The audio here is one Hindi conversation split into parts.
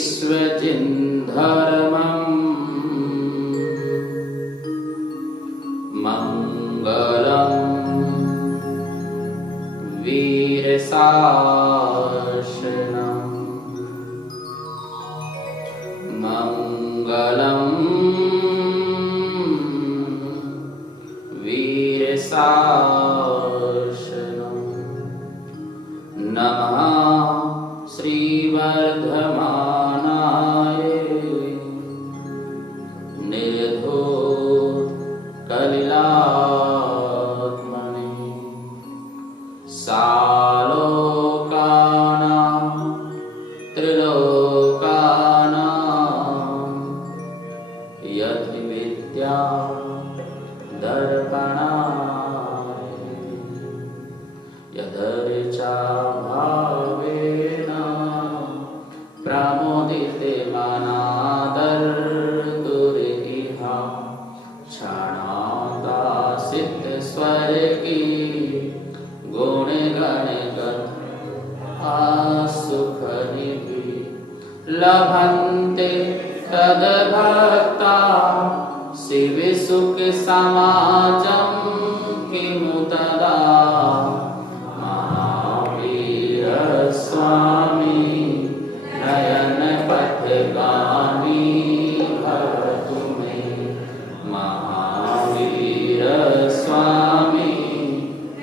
विश्वचिन्धर्मम् मङ्गलं वीरशासनम् मङ्गलं वीरशासनम् नमः श्रीवर्धमानाय निर्धूतकलिलात्मने सालोकानां त्रिलोकानां यद्विद्या दर्पणाय यदर्चा भावेन प्रमुदिते मनादर्तुरिहा क्षणादासित स्वर्गी गुणगणगत आसुखनिधि लभन्ते तद्भक्ता शिवसुख समाजं किमु तदा महावीर स्वामी नयन पथगामी भवतु मे महावीर स्वामी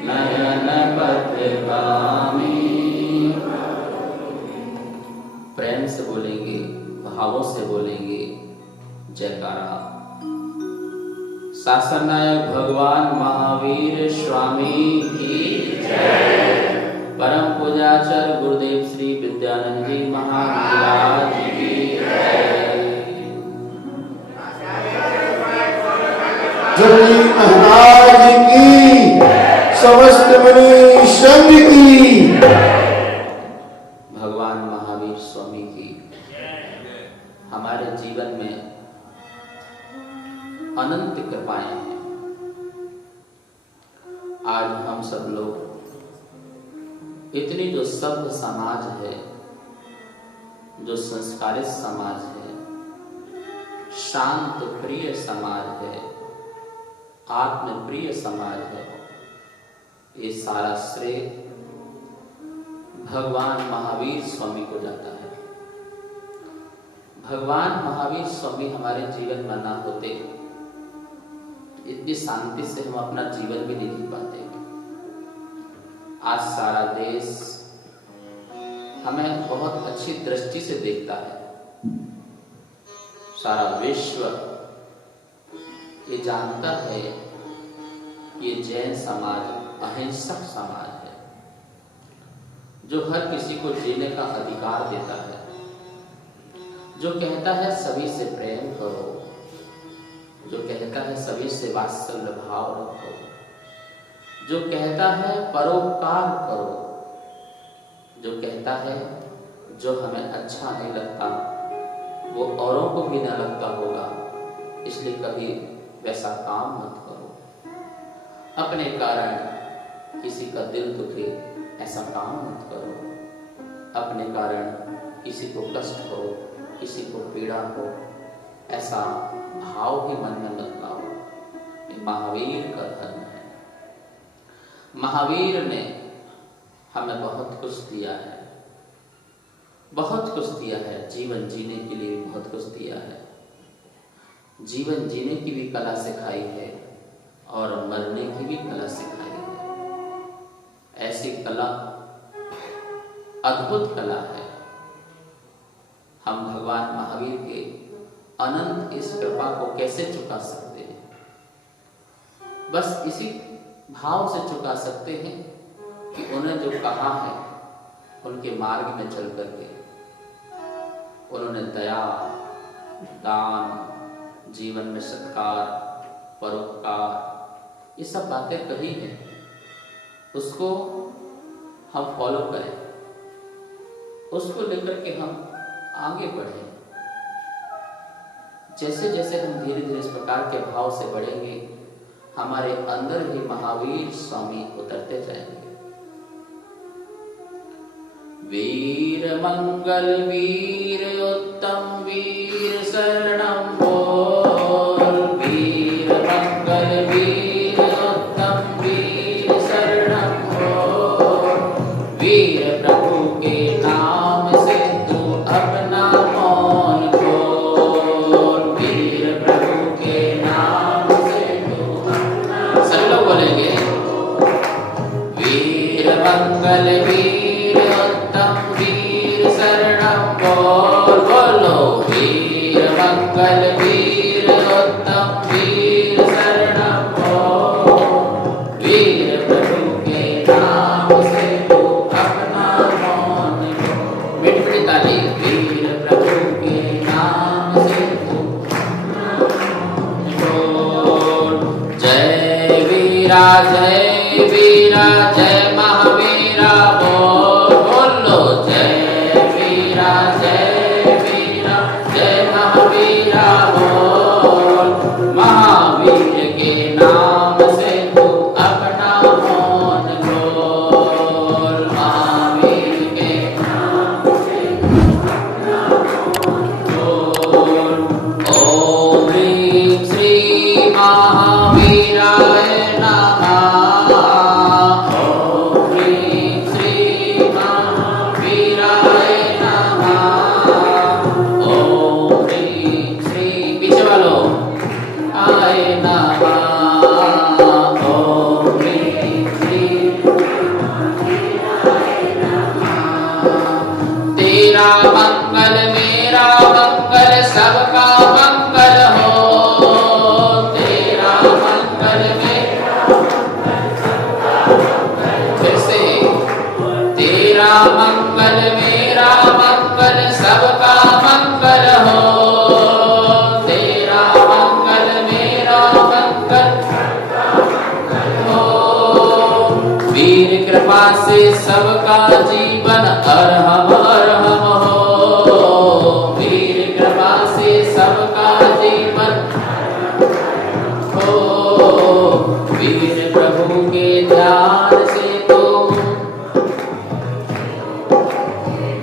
नयन पथगामी। प्रेम से बोलेंगे, भावों से बोलेंगे जयकारा। शासन नायक भगवान महावीर स्वामी की जय। परम पूजाचर गुरुदेव श्री विद्यानंद जी महाराज की जय। जी महाराज की समस्त मुनि संघ की भगवान महावीर स्वामी की। हमारे जीवन में अनंत कृपाएं हैं। आज हम सब लोग इतनी जो सभ्य समाज है, जो संस्कारित समाज है, शांत प्रिय समाज है, आत्म प्रिय समाज है, ये सारा श्रेय भगवान महावीर स्वामी को जाता है। भगवान महावीर स्वामी हमारे जीवन में ना होते इतनी शांति से हम अपना जीवन भी नहीं जी पाते। आज सारा देश हमें बहुत अच्छी दृष्टि से देखता है। सारा विश्व ये जानता है कि ये जैन समाज अहिंसक समाज है, जो हर किसी को जीने का अधिकार देता है, जो कहता है सभी से प्रेम करो, जो कहता है सभी से वात्सल्य भाव रखो, जो कहता है परोपकार करो, जो कहता है जो हमें अच्छा नहीं लगता वो औरों को भी ना लगता होगा, इसलिए कभी वैसा काम मत करो। अपने कारण किसी का दिल दुखे ऐसा काम मत करो। अपने कारण किसी को कष्ट हो, किसी को पीड़ा हो, ऐसा भाव भी मन में मत लाओ। ये महावीर का धर्म है। महावीर ने हमें बहुत कुछ दिया है, बहुत कुछ दिया है। जीवन जीने के लिए बहुत कुछ दिया है। जीवन जीने की भी कला सिखाई है और मरने की भी कला सिखाई है। ऐसी कला अद्भुत कला है। हम भगवान महावीर के अनंत इस कृपा को कैसे चुका सकते हैं? बस इसी भाव से चुका सकते हैं कि उन्हें जो कहा है उनके मार्ग में चल करके उन्होंने दया, दान, जीवन में सत्कार, परोपकार, ये सब बातें कही हैं, उसको हम फॉलो करें, उसको लेकर के हम आगे बढ़ें। जैसे जैसे हम धीरे धीरे इस प्रकार के भाव से बढ़ेंगे, हमारे अंदर ही महावीर स्वामी उतरते जाएंगे। वीर मंगल वीर उत्तम वीर शरणं बोल। वीर मंगल वीर उत्तम वीर शरणं बोल। वीर प्रभु के नाम से तू अपना मौन खोल। वीर प्रभु के नाम से तू अपना, सब लोग बोलेंगे वीर मंगल वीर उत्तम वीर शरणं बोल। बोलो वीर मंगल वीर उत्तम वीर शरणं बोल। वीर प्रभु के नाम से तू अपना मौन खोल। मिठड़ी ताली। वीर प्रभु के नाम से तू अपना मौन खोल। जय वीरा जय वीरा जय महावीरा बोल। बोलो जय वीरा जय महावीरा बोल। महावीर के नाम से तू अपना मौन खोल। महावीर के नाम से तू अपना मौन खोल। ओम ह्रीं श्री महावीराय नमः। तेरा मंगल मेरा मंगल सबका मंगल हो। तेरा मंगल मेरा मंगल सबका मंगल। फिर से तेरा मंगल मेरा मंगल सबका मंगल हो। तेरा मंगल मेरा मंगल सबका मंगल हो। वीर कृपा से सबका जीवन अरहम अरहम हो। वीर कृपा से सबका जीवन हो। वीर प्रभु के ध्यान से तो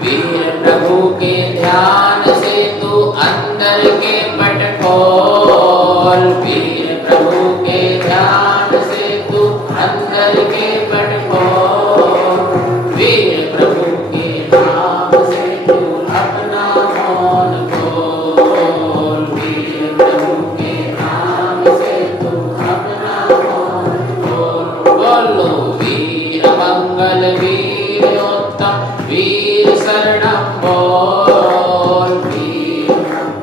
वीर प्रभु के ध्यान से तू अंदर के पट खोल। वीर प्रभु के ध्यान से तू अंदर के पट खोल। वीर प्रभु के नाम से तू अपना मौन खोल। वीर प्रभु के नाम से तू अपना मौन खोल। बोलो वीर मंगल वीर उत्तम वीर शरणं बोल। वीर मंगल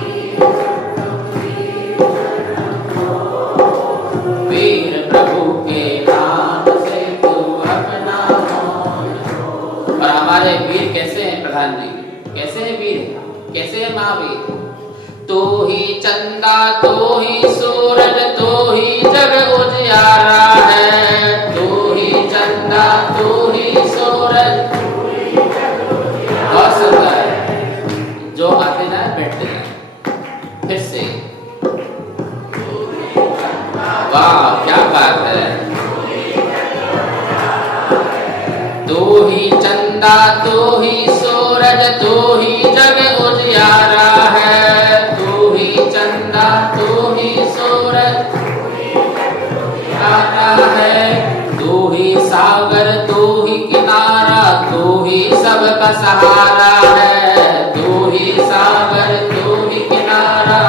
वीर उत्तम वीर शरणं बोल। वीर प्रभु के नाम से तू अपना मौन खोल। और हमारे वीर कैसे हैं प्रधान जी? कैसे है वीर? कैसे है महावीर? तू ही चंदा तू ही सूरज तू ही जग उजियारा है। तू ही चंदा तू ही सूरज बहुत सुंदर। जो आते जाए बैठते जाए। फिर से वाह क्या बात है। तू ही चंदा तू ही सूरज तू ही जग उजियारा है। तू ही चंदा तू ही सूरज उजियारा है। तू ही सागर तू ही किनारा तू ही सबका सहारा है। तू ही सागर तू ही किनारा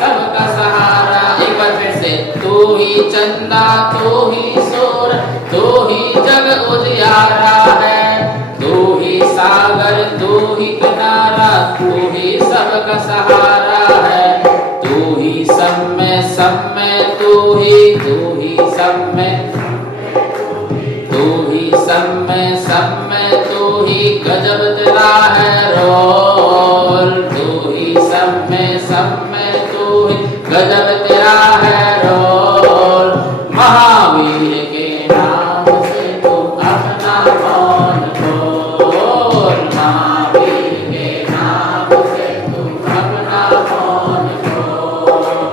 सबका सहारा। एक बार फिर से तू ही चंदा तू ही सूरज तू ही जग उजियारा है। तू ही सागर तू ही किनारा तू ही सबका सहारा है। तू ही सब में तू ही सब में तू ही सब में तू ही गजब तेरा है रोल। तू ही सब में तू ही गजब तेरा है रोल। महावीर के नाम से तू अपना मौन खोल। महावीर के नाम से तू अपना मौन खोल।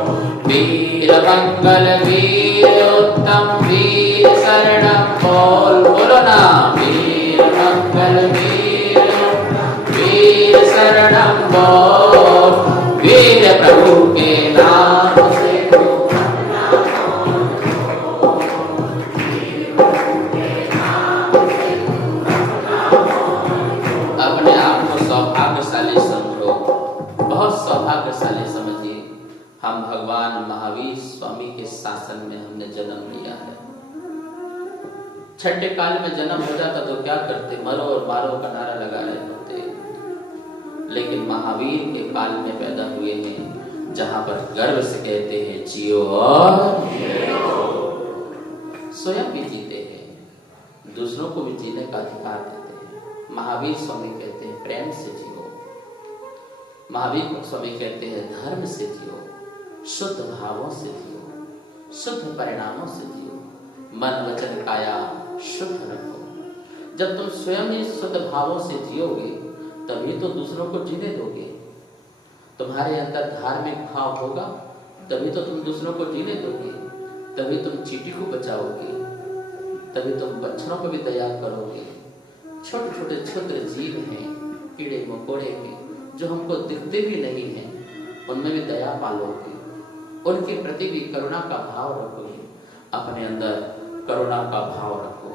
वीर मंगल वीर उत्तम वीर भाग्यशाली समझिए, हम भगवान महावीर स्वामी के शासन में हमने जन्म लिया है। छठे काल में जन्म हो जाता तो क्या करते, मरो और मारो का नारा लगा रहे होते। लेकिन महावीर के काल में पैदा हुए हैं, जहां पर गर्व से कहते हैं जियो और स्वयं भी जीते हैं, दूसरों को भी जीने का अधिकार देते हैं। महावीर स्वामी कहते हैं प्रेम से जियो, महावीर स्वामी कहते हैं धर्म से जियो, शुद्ध भावों से जियो, शुद्ध परिणामों से जियो, मन वचन काया शुद्ध रखो। जब तुम स्वयं ही शुद्ध भावों से जियोगे तभी तो दूसरों को जीने दोगे। तुम्हारे अंदर धार्मिक भाव होगा तभी तो तुम दूसरों को जीने दोगे, तभी तुम चींटी को बचाओगे, तभी तुम बच्चों को भी दया करोगे। छोटे छोटे छोटे जीव हैं, कीड़े मकोड़े हैं, जो हमको दिखते भी नहीं हैं, उनमें भी दया पालोगे, उनके प्रति भी करुणा का भाव रखोगे। अपने अंदर करुणा का भाव रखो।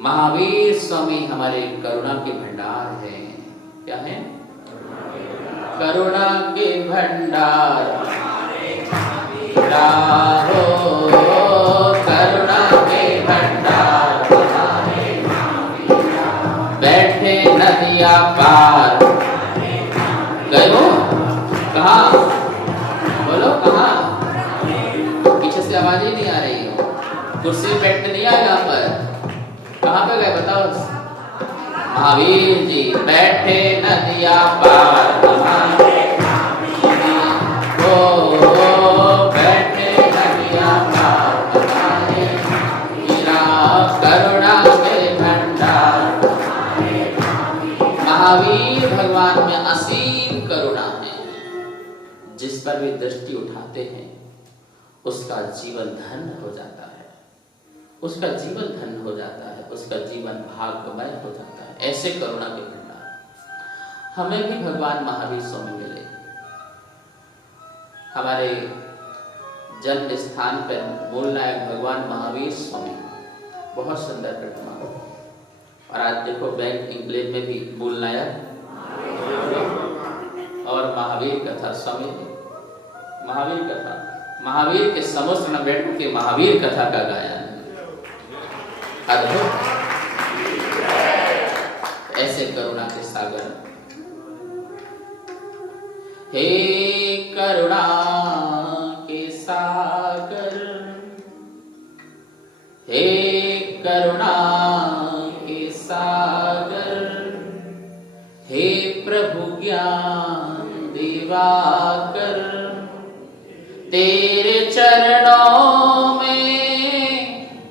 महावीर स्वामी हमारे करुणा के भंडार हैं। क्या है? करुणा के भंडार राहो, करुणा के भंडार बैठे नदिया पार। गए हो? कहाँ? बोलो कहाँ? पीछे से आवाज ही नहीं आ रही हो, कुर्सी पे बैठते नहीं आए यहाँ पर, कहाँ पे गए बताओ? महावीर जी बैठे नदिया पार, बैठे नदिया पार, करुणा के भंडार। महावीर भगवान में असीम करुणा है। जिस पर भी दृष्टि उठाते हैं उसका जीवन धन्य हो जाता है, उसका जीवन धन्य हो जाता है, उसका जीवन भाग्यमय हो जाता है। ऐसे करुणा के भंडार हमें भी भगवान महावीर स्वामी मिले। हमारे जन्म स्थान पर मूल नायक भगवान महावीर स्वामी, बहुत सुंदर प्रतिमा। और आज देखो बैंक इंग्लैंड में भी मूल नायक और महावीर कथा स्वामी, महावीर कथा, महावीर के समुद्र में बैठ के महावीर कथा का गायन, अद्भुत। ऐसे करुणा के सागर, हे करुणा के सागर, हे करुणा के सागर, हे प्रभु ज्ञान दिवाकर, तेरे चरणों में,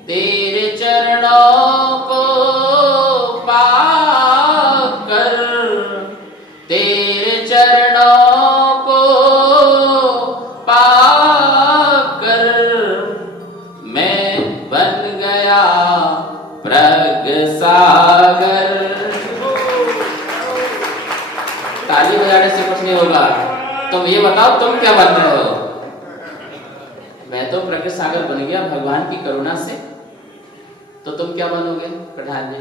तेरे चरणों को पाकर, तेरे चरणों को पाकर मैं बन गया प्रग सागर। ताली बजाने से कुछ नहीं होगा, तुम ये बताओ तुम क्या बन रहे हो? मैं तो प्रगट सागर बन गया भगवान की करुणा से, तो तुम क्या बनोगे प्रधान जी?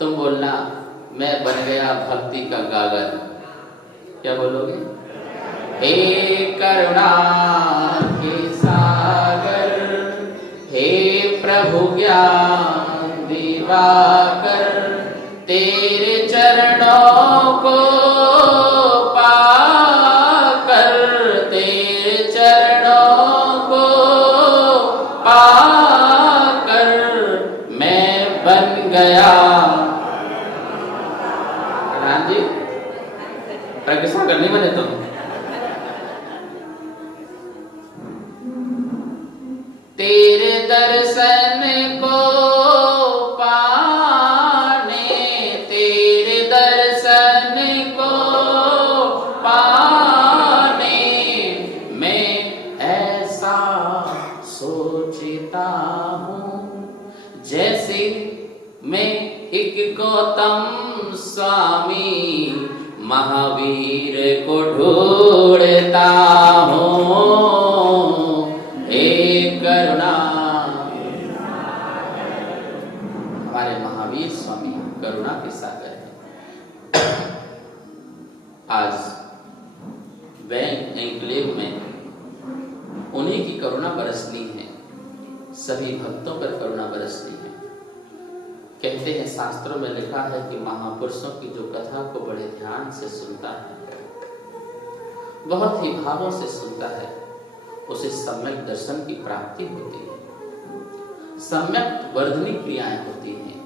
तुम बोलना मैं बन गया भक्ति का गागर। क्या बोलोगे? हे करुणा के सागर, हे प्रभु ज्ञान दिवाकर, तेरे चरणों को पाकर, तेरे चरणों को पाकर मैं बन गया। प्रधान जी प्रज्ञा सागर नहीं बने तुम? तेरे दर्शन को पाने, तेरे दर्शन को पाने मैं ऐसा सोचता हूँ जैसे मैं एक गौतम स्वामी महावीर को ढूंढता हूँ। करुणा, हमारे महावीर स्वामी करुणा के सागर हैं। सभी भक्तों पर करुणा बरसती है। कहते हैं, शास्त्रों में लिखा है कि महापुरुषों की जो कथा को बड़े ध्यान से सुनता है, बहुत ही भावों से सुनता है, उसे सम्यक दर्शन की प्राप्ति होती है, सम्यक वर्धनी क्रियाएं होती हैं,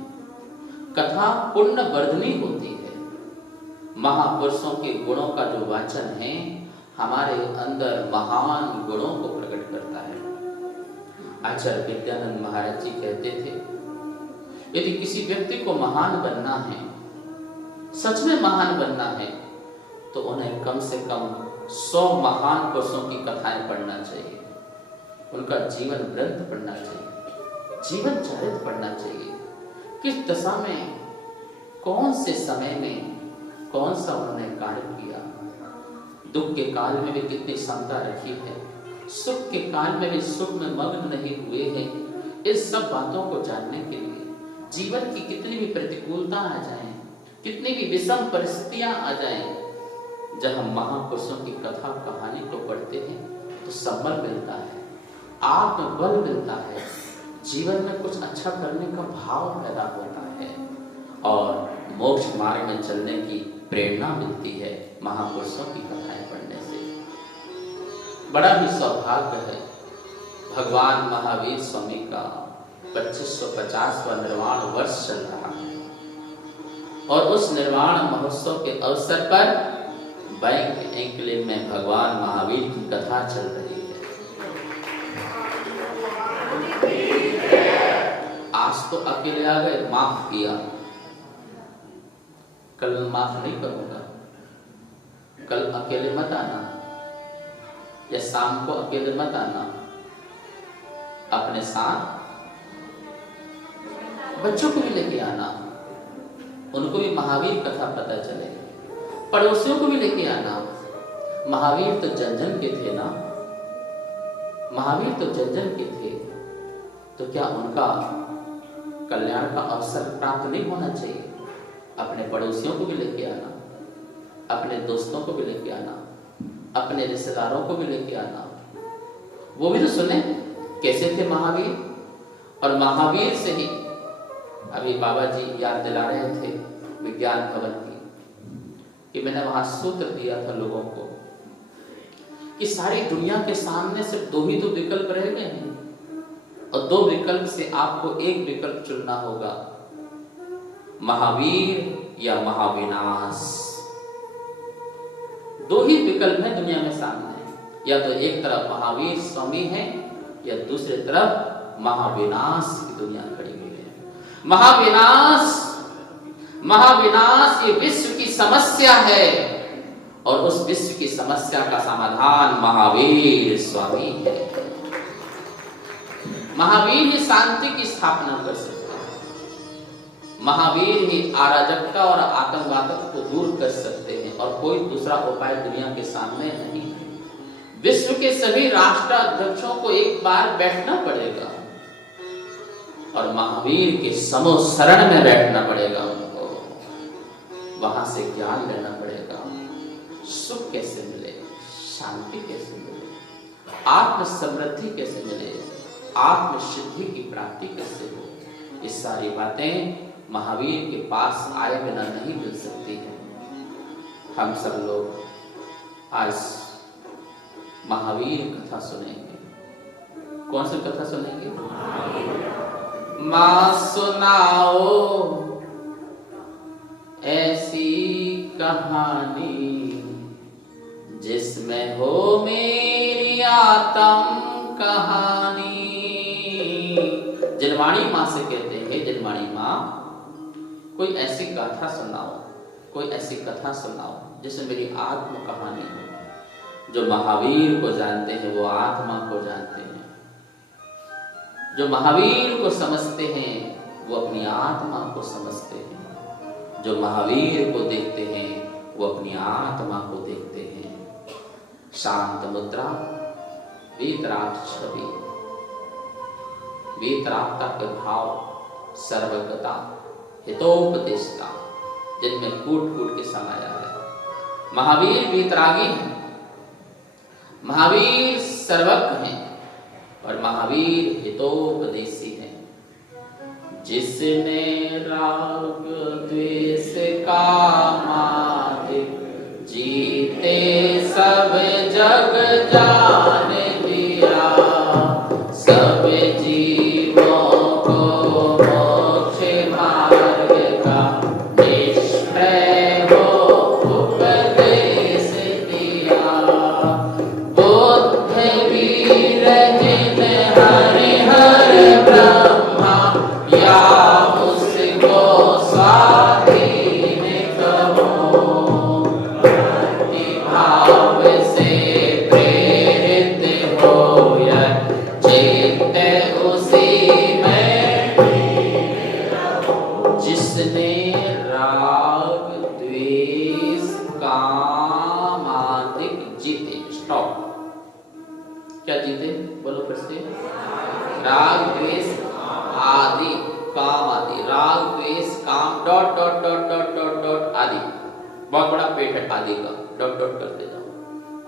कथा पुण्य वर्धनी होती है। महापुरुषों के गुणों का जो वाचन है हमारे अंदर महान गुणों को प्रकट करता है। आचार्य विद्यानंद महाराज जी कहते थे, यदि किसी व्यक्ति को महान बनना है, सच में महान बनना है, तो उन्हें कम से कम 100 महान पुरुषों की कथाएं पढ़ना चाहिए, उनका जीवन ग्रंथ पढ़ना चाहिए, जीवन चरित्र पढ़ना चाहिए। किस दशा में, कौन से समय में कौन सा उन्होंने कार्य किया, दुख के काल में भी कितनी क्षमता रखी है, सुख के काल में भी सुख में मग्न नहीं हुए हैं। इस सब बातों को जानने के लिए जीवन की कितनी भी प्रतिकूलता आ जाए, कितनी भी विषम परिस्थितियां आ जाएं, जब हम महापुरुषों की कथा कहानी को पढ़ते हैं तो संबल मिलता है, आत्मबल मिलता है, जीवन में कुछ अच्छा करने का भाव पैदा होता है और मोक्ष मार्ग में चलने की प्रेरणा मिलती है महापुरुषों की कथाएं पढ़ने से। बड़ा ही सौभाग्य है, भगवान महावीर स्वामी का 2550वां निर्वाण वर्ष चल रहा है और उस निर्वाण महोत्सव के अवसर पर बैंक एंक्लेव में भगवान महावीर की कथा चल रही है। आज तो अकेले आ गए, माफ किया, कल माफ नहीं करूंगा, कल अकेले मत आना या शाम को अकेले मत आना, अपने साथ बच्चों को भी लेके आना, उनको भी महावीर कथा पता चले, पड़ोसियों को भी लेके आना। महावीर तो जन जन के थे ना, महावीर तो जन जन के थे, तो क्या उनका कल्याण का अवसर प्राप्त नहीं होना चाहिए? अपने पड़ोसियों को भी लेके आना, अपने दोस्तों को भी लेके आना, अपने रिश्तेदारों को भी लेके आना, वो भी तो सुने कैसे थे महावीर। और महावीर से ही अभी बाबा जी याद दिला रहे थे विज्ञान भवन की, कि मैंने वहां सूत्र दिया था लोगों को कि सारी दुनिया के सामने सिर्फ 2 ही तो विकल्प रह गए हैं और 2 विकल्प से आपको एक विकल्प चुनना होगा, महावीर या महाविनाश। 2 ही विकल्प है दुनिया में सामने, या तो एक तरफ महावीर स्वामी है या दूसरी तरफ महाविनाश की दुनिया खड़ी हुई है। महाविनाश, महाविनाश ये विश्व की समस्या है और उस विश्व की समस्या का समाधान महावीर स्वामी है। महावीर ही शांति की स्थापना कर सकते हैं, महावीर ही अराजकता और आतंकवाद को दूर कर सकते हैं और कोई दूसरा उपाय दुनिया के सामने नहीं है। विश्व के सभी राष्ट्राध्यक्षों को एक बार बैठना पड़ेगा और महावीर के समूह शरण में बैठना पड़ेगा, उनको वहां से ज्ञान लेना पड़ेगा, सुख कैसे मिले, शांति कैसे मिले, आत्म समृद्धि कैसे मिले, आत्म सिद्धि की प्राप्ति कैसे हो, ये सारी बातें महावीर के पास आए बिना नहीं मिल सकती है। हम सब लोग आज महावीर कथा सुनेंगे। कौन सी कथा सुनेंगे? मां सुनाओ ऐसी कहानी जिसमें हो मेरी आत्म कहानी। जनवाणी माँ से कहते हैं, जनवाणी माँ कोई ऐसी गाथा सुनाओ, कोई ऐसी कथा सुनाओ जिसमें मेरी आत्म कहानी हो। जो महावीर को जानते हैं वो आत्मा को जानते हैं, जो महावीर को समझते हैं वो अपनी आत्मा को समझते हैं, जो महावीर को देखते हैं वो अपनी आत्मा को देखते हैं। शांत मुद्रा, वीतराग छवि, वीतरागता के भाव, सर्वज्ञता, हितोपदेशता, जिनमें कूट कूट के समाया है। महावीर वीतरागी हैं, महावीर सर्वज्ञ हैं और महावीर हितोपदेशी है। जिसने राग द्वेष कामादि जीते सब जग जान लिया, सब जीवों को मोक्ष मार्ग का निश्चय हो उपदेश दिया। बुद्ध वीर जिन हरि हर ब्रह्मा, या उसको स्वाधीन कहो। भक्ति भाव से प्रेरित हो यह चित्त उसी में। जिसने राग द्वेष काम आदि जीते। स्टॉप। क्या जीते? बोलो फिर से। राग द्वेष आदि काम आदि। राग द्वेष काम dot dot dot dot dot dot आदि। बहुत बड़ा पेट है आदि का, डॉट डॉट करते जाओ।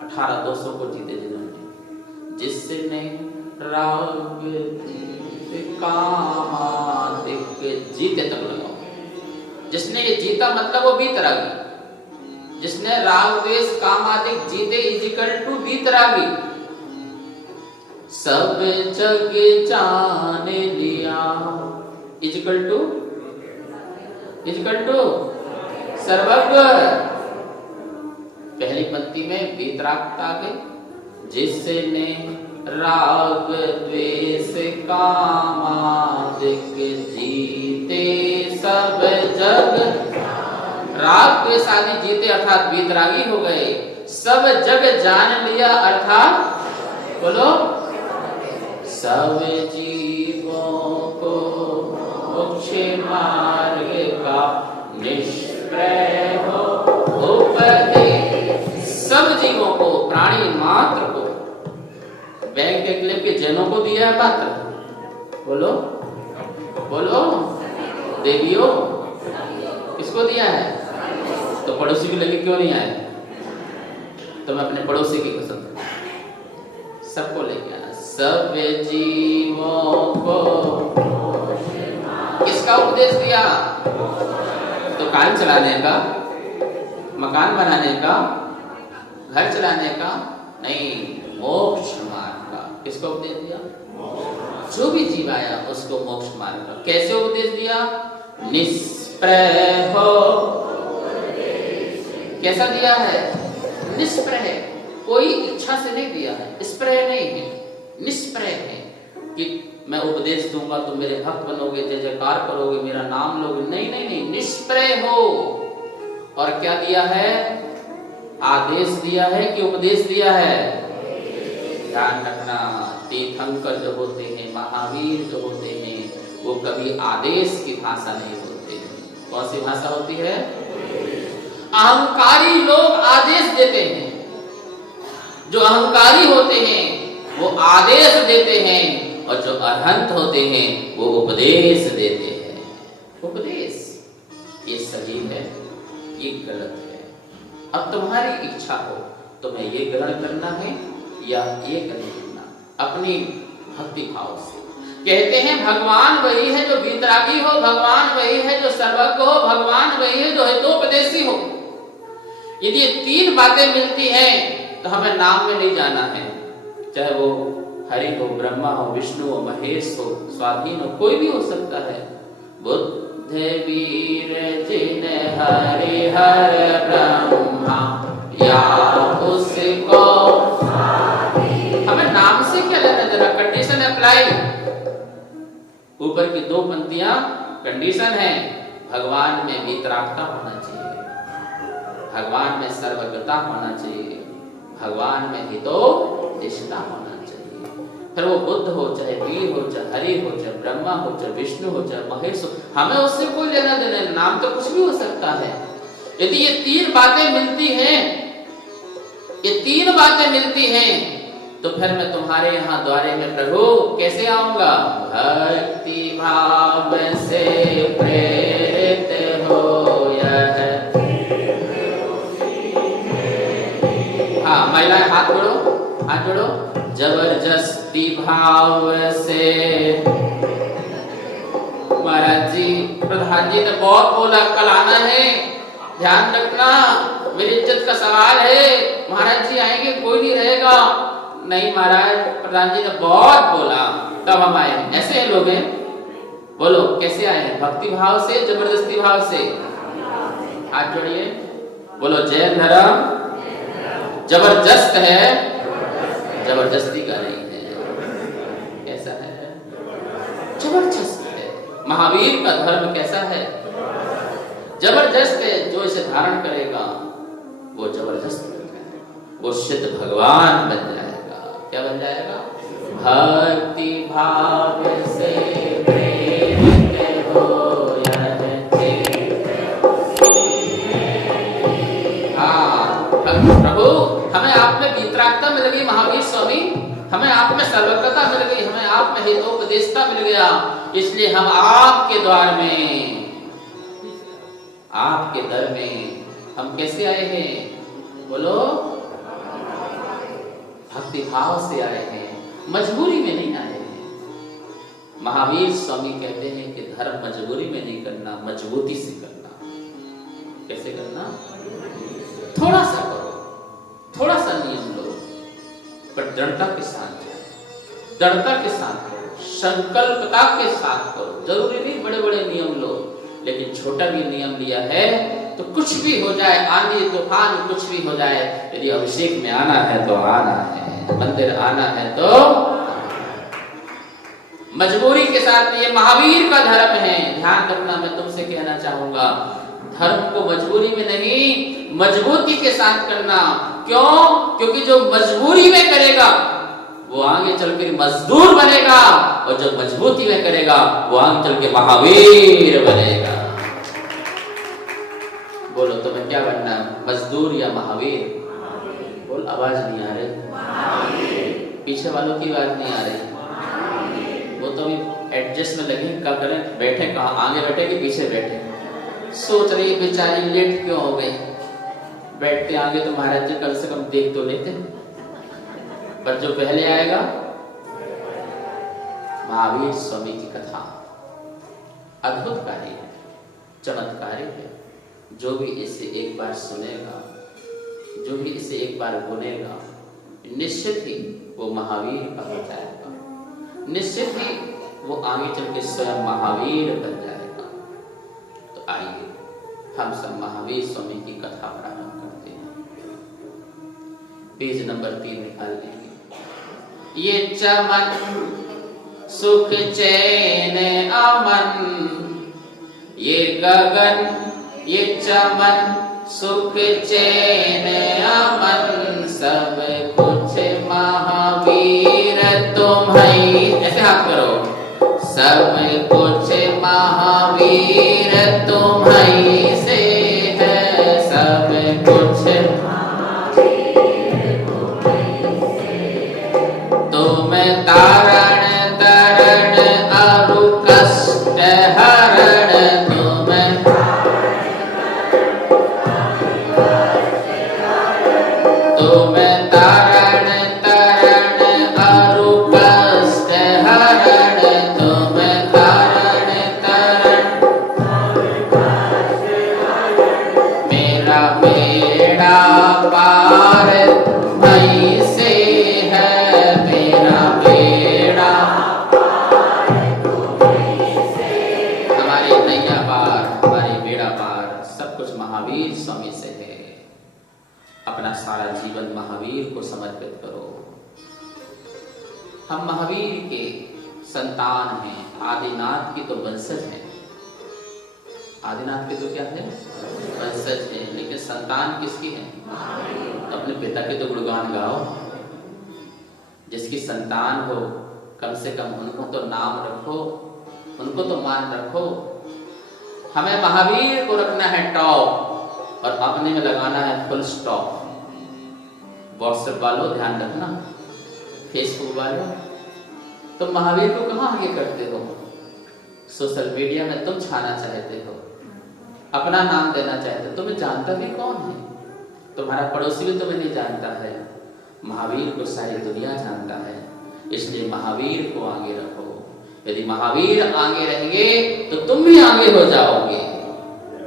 18,200 को जीते जिन्होंने। जिसने राग काम आदि जीते तक लगाओ। जिसने ये जीता मतलब वो बीतरागी। जिसने राग द्वेष काम आदि जीते इजिकल टू बीतरागी। सब जग जान लिया इजिकल टू सर्वज्ञ। पहली पंक्ति में बीतरागता आ गई। जिसने राग द्वेष काम आदि जीते सब जग। राग द्वेष आदि जीते अर्थात बीतरागी हो गए। सब जग जान लिया अर्थात बोलो सब जीवों को मोक्ष मार्ग का निश्चय हो उपदेश। सब जीवों को, प्राणी मात्र को, बैंक के क्लिप के जैनों को दिया है पात्र। बोलो बोलो देवियों किसको दिया है? तो पड़ोसी को लेके क्यों नहीं आए? तो मैं अपने पड़ोसी की कसम सबको लेके आना। सब जीवों को किसका उपदेश दिया? दुकान चलाने का, मकान बनाने का, घर चलाने का नहीं, मोक्ष मार्ग का। किसको उपदेश दिया? जो भी जीव आया उसको मोक्ष मार्ग का। कैसे उपदेश दिया? निष्प्रह हो। कैसा दिया है? निष्प्रह। कोई इच्छा से नहीं दिया है, स्प्रह नहीं है, निष्प्रह है कि मैं उपदेश दूंगा तो मेरे भक्त बनोगे, जय जयकार करोगे, मेरा नाम लोगे। नहीं नहीं नहीं, निष्प्रह हो। और क्या दिया है? आदेश दिया है कि उपदेश दिया है? ध्यान रखना, तीर्थंकर जो होते हैं, महावीर जो होते हैं, वो कभी आदेश की भाषा नहीं बोलते हैं। कौन सी भाषा होती है? अहंकारी लोग आदेश देते हैं। जो अहंकारी होते हैं वो आदेश देते हैं, और जो अरहंत होते हैं वो उपदेश देते हैं। उपदेश ये सही है, ये गलत है। अब तुम्हारी इच्छा हो तुम्हें ये ग्रहण करना है या ये ग्रहण करना, अपनी भक्ति भाव से। कहते हैं भगवान वही है जो वीतरागी हो, भगवान वही है जो सर्वज्ञ हो, भगवान वही है जो हितोपदेशी हो। यदि ये तीन बातें मिलती हैं तो हमें नाम में नहीं जाना है। चाहे वो हरि हो, ब्रह्मा हो, विष्णु हो, महेश हो, स्वाधीन हो, कोई भी हो सकता है। बुद्ध वीर जिन हरि हर ब्रह्मा, या उसको हमें नाम से क्या लेना देना। Condition apply. ऊपर की दो पंक्तियां कंडीशन है। भगवान में वीतरागता होना चाहिए, भगवान में सर्वज्ञता होना चाहिए, भगवान में हितोपदेशिता होना चाहिए। फिर वो बुद्ध हो, चाहे वीर हो, चाहे हरि हो, चाहे ब्रह्मा हो, चाहे विष्णु हो, चाहे महेश हो, हमें उससे कोई लेना देना। नाम तो कुछ भी हो सकता है। यदि ये तीन बातें मिलती हैं, ये तीन बातें मिलती हैं, तो फिर मैं तुम्हारे यहाँ द्वारे में प्रभु कैसे आऊंगा? भक्ति भाव से प्रेरित हो यह। हाँ, महिलाएं हाथ जोड़ो, हाथ जोड़ो। जबरदस्ती भाव से। महाराज जी, प्रधान जी ने बहुत बोला कल आना है, ध्यान रखना, मेरी इज्जत का सवाल है। महाराज जी आएंगे, कोई नहीं रहेगा। नहीं महाराज, प्रधान जी ने बहुत बोला तब हम आए हैं। ऐसे हैं लोग हैं? बोलो कैसे आए हैं? भक्ति भाव से, जबरदस्ती भाव से? हाथ जोड़िए, बोलो जैन धर्म जबरदस्त है, जबरदस्ती का नहीं है। कैसा है? जबरदस्त है। महावीर का धर्म कैसा है? जबरदस्त है। जो इसे धारण करेगा वो जबरदस्त बन जाएगा, वो सिद्ध भगवान बन जाएगा। क्या बन जाएगा? भक्ति भाव से प्रेम के हो प्रभु, हमें आप में वितरागता मिल गई महावीर स्वामी, हमें आप में सर्वज्ञता मिल गई, हमें आप में हितोपदेशता मिल गया। इसलिए हम आपके द्वार में, आपके दर में हम कैसे आए हैं? बोलो भक्ति भाव से आए हैं, मजबूरी में नहीं आए हैं। महावीर स्वामी कहते हैं कि धर्म मजबूरी में नहीं करना, मजबूती से करना। कैसे करना? थोड़ा सा करो, थोड़ा सा नियम लो, पर दृढ़ता के साथ, दृढ़ता के साथ करो, संकल्पता के साथ करो। जरूरी नहीं बड़े बड़े नियम लो, लेकिन छोटा भी नियम लिया है तो कुछ भी हो जाए, आंधी तूफान कुछ भी हो जाए, यदि अभिषेक में आना है तो आना है, मंदिर आना है तो मजबूरी के साथ। ये महावीर का धर्म है। ध्यान रखना, मैं तुमसे कहना चाहूंगा, धर्म को मजबूरी में नहीं, मजबूती के साथ करना। क्यों? क्योंकि जो मजबूरी में करेगा वो आगे चलकर मजदूर बनेगा, और जो मजबूती में करेगा वो आगे चल के महावीर बनेगा। बोलो तुम्हें क्या बनना, मजदूर या महावीर? बोल, आवाज नहीं आ रही, पीछे वालों की आवाज नहीं आ रही। वो तो भी एडजस्ट में लगे, क्या करें, बैठे कहाँ, आगे बैठे कि पीछे बैठे? सोच रही बेचारी लेट क्यों हो गई, बैठते आगे तो महाराज जी कम से कम देख तो लेते, पर जो पहले आएगा। महावीर स्वामी की कथा अद्भुतकारी है, चमत्कारी है। जो भी इसे एक बार सुनेगा, जो भी इसे एक बार सुनेगा, निश्चित ही वो महावीर का हो जाएगा, निश्चित ही वो आगे चल के स्वयं महावीर बन जाएगा। तो आइए हम सब महावीर स्वामी की कथा प्रारंभ करते हैं। पेज नंबर 3 निकाल लेंगे। ये चमन सुख चैन अमन, ये गगन, ये चमन सुख चैन अमन, सब कुछ महावीर तुम्हारी। ऐसे हाथ करो, सब कुछ महावीर तुम्हारी से है, सब कुछ तुम तारण तरण अरु कष्ट हरण, तुम तारण तरण अरु कष्ट हरण, तुम तारण तरण मेरा बेड़ा पार भई से है, मेरा बेड़ा हमारी नैया पार, हमारी बेड़ा पार, सब कुछ महावीर स्वामी से है। अपना सारा जीवन महावीर को समर्पित करो। हम महावीर के संतान हैं, आदिनाथ की तो वंशज हैं। आदिनाथ के तो क्या है? वंशज है, लेकिन संतान किसकी है? तो अपने पिता के तो गुणगान गाओ। जिसकी संतान हो कम से कम उनको तो नाम रखो, उनको तो मान रखो। हमें महावीर को रखना है टॉप, और अपने में लगाना है फुल स्टॉप। व्हाट्सएप वालों ध्यान रखना, फेसबुक वालों तुम महावीर को कहाँ आगे करते हो? सोशल मीडिया में तुम छाना चाहते हो, अपना नाम देना चाहते हो। तुम्हें जानता भी कौन है? तुम्हारा पड़ोसी भी तुम्हें नहीं जानता है, महावीर को सारी दुनिया जानता है, इसलिए महावीर को आगे रखो। यदि महावीर आगे रहेंगे तो तुम भी आगे हो जाओगे,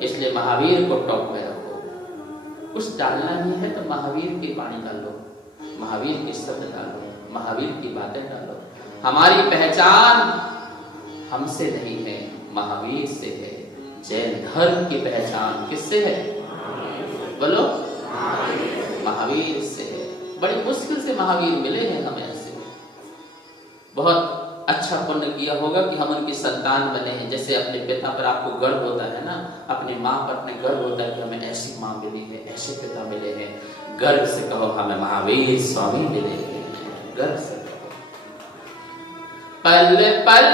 इसलिए महावीर को टॉप में रखो। कुछ डालना नहीं है तो महावीर की वाणी डालो, महावीर के शब्द डालो, महावीर की बातें डालो। हमारी पहचान हमसे नहीं है, महावीर से है। जैन धर्म की पहचान किससे है? बोलो, महावीर से है। बड़ी मुश्किल से महावीर मिले हैं हमें ऐसे। बहुत अच्छा पुण्य किया होगा कि हम उनकी संतान बने हैं। जैसे अपने पिता पर आपको गर्व होता है ना, अपनी माँ पर अपने गर्व होता है कि हमें ऐसी माँ मिली है, ऐसे पिता मिले हैं। गर्व से कहो हमें महावीर स्वामी मिले हैं, गर्व से कहो। पल पल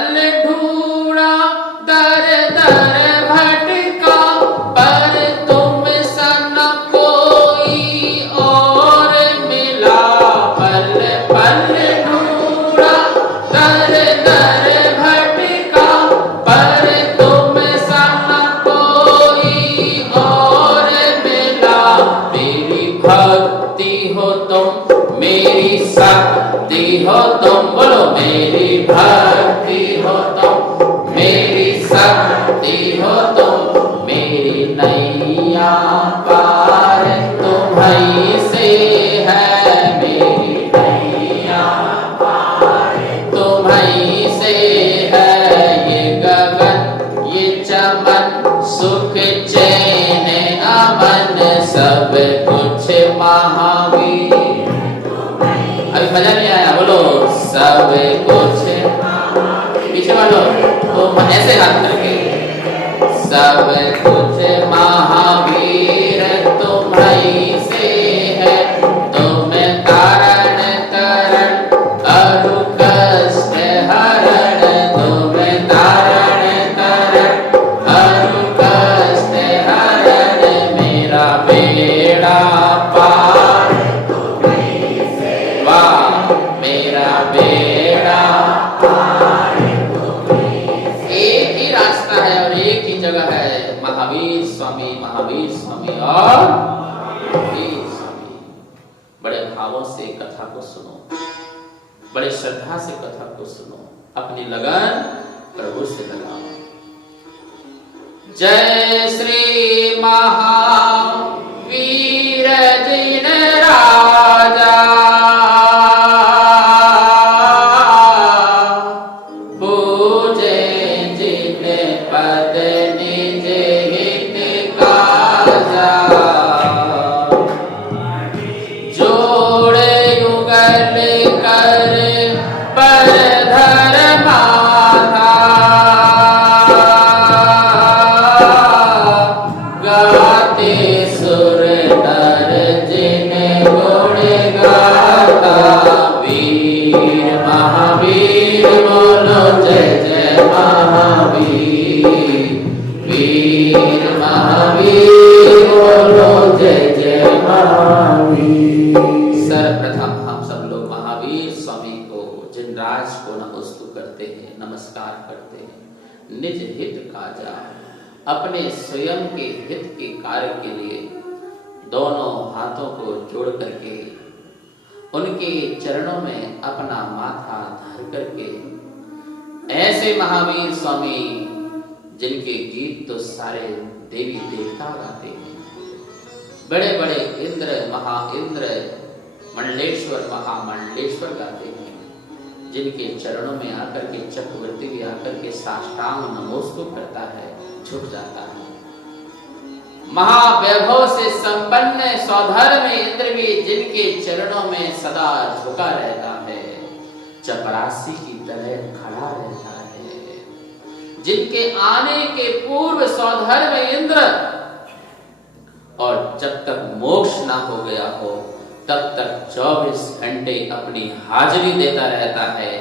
ढूंढा दर दर भटका, पर तुम सन कोई और मिला। पल पल ढूंढा दर दर भटका, पर तुम सन कोई और मिला। मेरी भक्ति हो तुम, मेरी शक्ति हो तुम। बोलो, मेरी भक्ति हो तुम, मेरी शक्ति हो तुम। मेरी नैया पार तुम्हीं से है, मेरी नैया पार तुम्हीं से है। ये गगन ये चमन सुख चैन अमन सब कुछ महावीर। अभी भजन नहीं आया, बोलो सब कुछ। पीछे वालों तो ऐसे हाथ करके, सब कुछ महावीर तुम्हीं से है। तुम कारण करण अरु कष्ट हरण, तुम कारण करण अरु कष्ट हरण। मेरा बेड़ा पार तुम्हीं से, वाह मेरा बेड़ा पार तुम्हीं से। एक ही रास्ता है और एक ही जगह है, महावीर स्वामी, महावीर स्वामी और महावीर स्वामी। बड़े भावों से कथा को सुनो, बड़े श्रद्धा से कथा को सुनो, अपनी लगन प्रभु से लगाओ। जय श्री महावीर जिन राजा, पूजे जिन पद निज हित काजा। जोड़े युगल कर पर धर माथा, गाते सुर नर जिन गुण गाता। वीर महावीर बोलो जय जय महावीर, वीर महावीर बोलो जय जय महावीर। सर्वप्रथम हम सब लोग महावीर स्वामी को, जिनराज को नमस्तु करते हैं, नमस्कार करते हैं। निज हित काजा, अपने स्वयं के हित के कार्य के लिए दोनों हाथों को जोड़ करके उनके चरणों में अपना माथा धर करके, ऐसे महावीर स्वामी जिनके गीत तो सारे देवी देवता गाते हैं। बड़े बड़े इंद्र, महा इंद्र, मंडलेश्वर, महामंडलेश्वर गाते हैं। जिनके चरणों में आकर के चक्रवर्ती भी आकर के साष्टांग नमोस्तु करता है, झुक जाता है। महावैभव से संपन्न सौधर्म इंद्र भी जिनके चरणों में सदा झुका रहता है, चपरासी की तरह खड़ा रहता है। जिनके आने के पूर्व सौधर्म इंद्र, और जब तक मोक्ष ना हो गया हो तब तक 24 घंटे अपनी हाजिरी देता रहता है।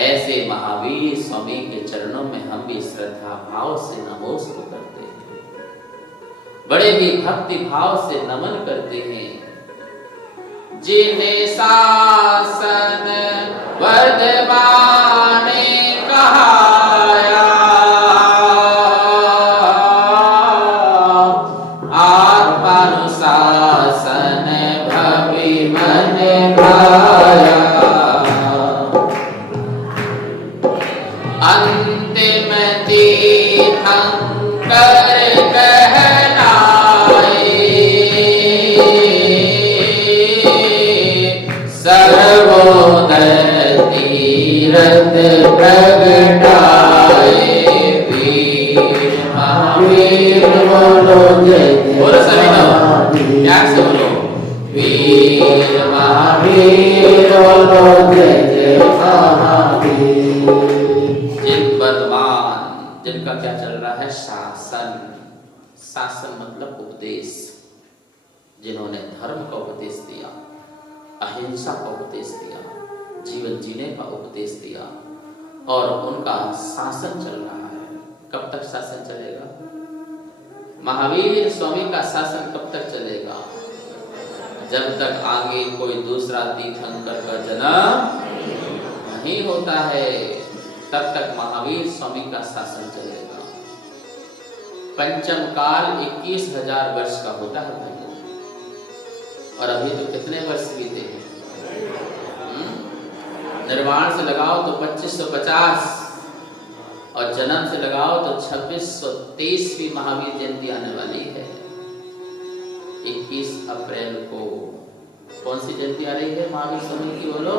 ऐसे महावीर स्वामी के चरणों में हम भी श्रद्धा भाव से नमोस्तु करते हैं, बड़े ही भक्ति भाव से नमन करते हैं। जिन्हें शासन वर्धमान कहाया, आत्मानुशासन भवि मन भाया। महावीर बोलो जय जय बोलो सभी लोग महावीर। प्यार से बोलो वीर महावीर बोलो जय जय महावीर। जिन वर्तमान जिनका क्या चल रहा है शासन। शासन मतलब उपदेश। जिन्होंने धर्म का उपदेश दिया, अहिंसा का उपदेश दिया, जीवन जीने का उपदेश दिया और उनका शासन चल रहा है। कब तक शासन चलेगा? महावीर स्वामी का शासन कब तक चलेगा? जब तक आगे कोई दूसरा तीर्थंकर का जन्म नहीं होता है तब तक महावीर स्वामी का शासन चलेगा। पंचम काल 21,000 वर्ष का होता है भाई, और अभी तो कितने वर्ष बीते हैं? निर्वाण से लगाओ तो 2550 और जन्म से लगाओ तो 2623वीं महावीर जयंती आने वाली है। 21 अप्रैल को कौन सी जयंती आ रही है महावीर स्वामी की? बोलो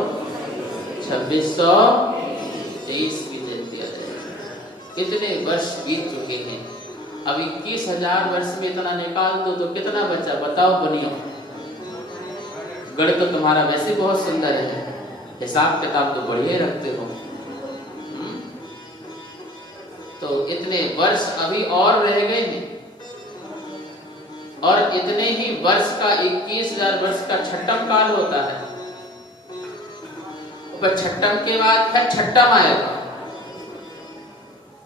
2623वीं जयंती आ रही है। कितने वर्ष बीत चुके हैं? अब 21,000 वर्ष में इतना निकाल दो तो कितना बचा? बताओ बनियो। गणित तो तुम्हारा वैसे बहुत सुंदर है, हिसाब किताब तो बढ़िया रखते हो। तो इतने वर्ष अभी और रह गए हैं और इतने ही वर्ष का 21,000 वर्ष का छठम काल होता है। पर छठम के बाद फिर छठम आएगा,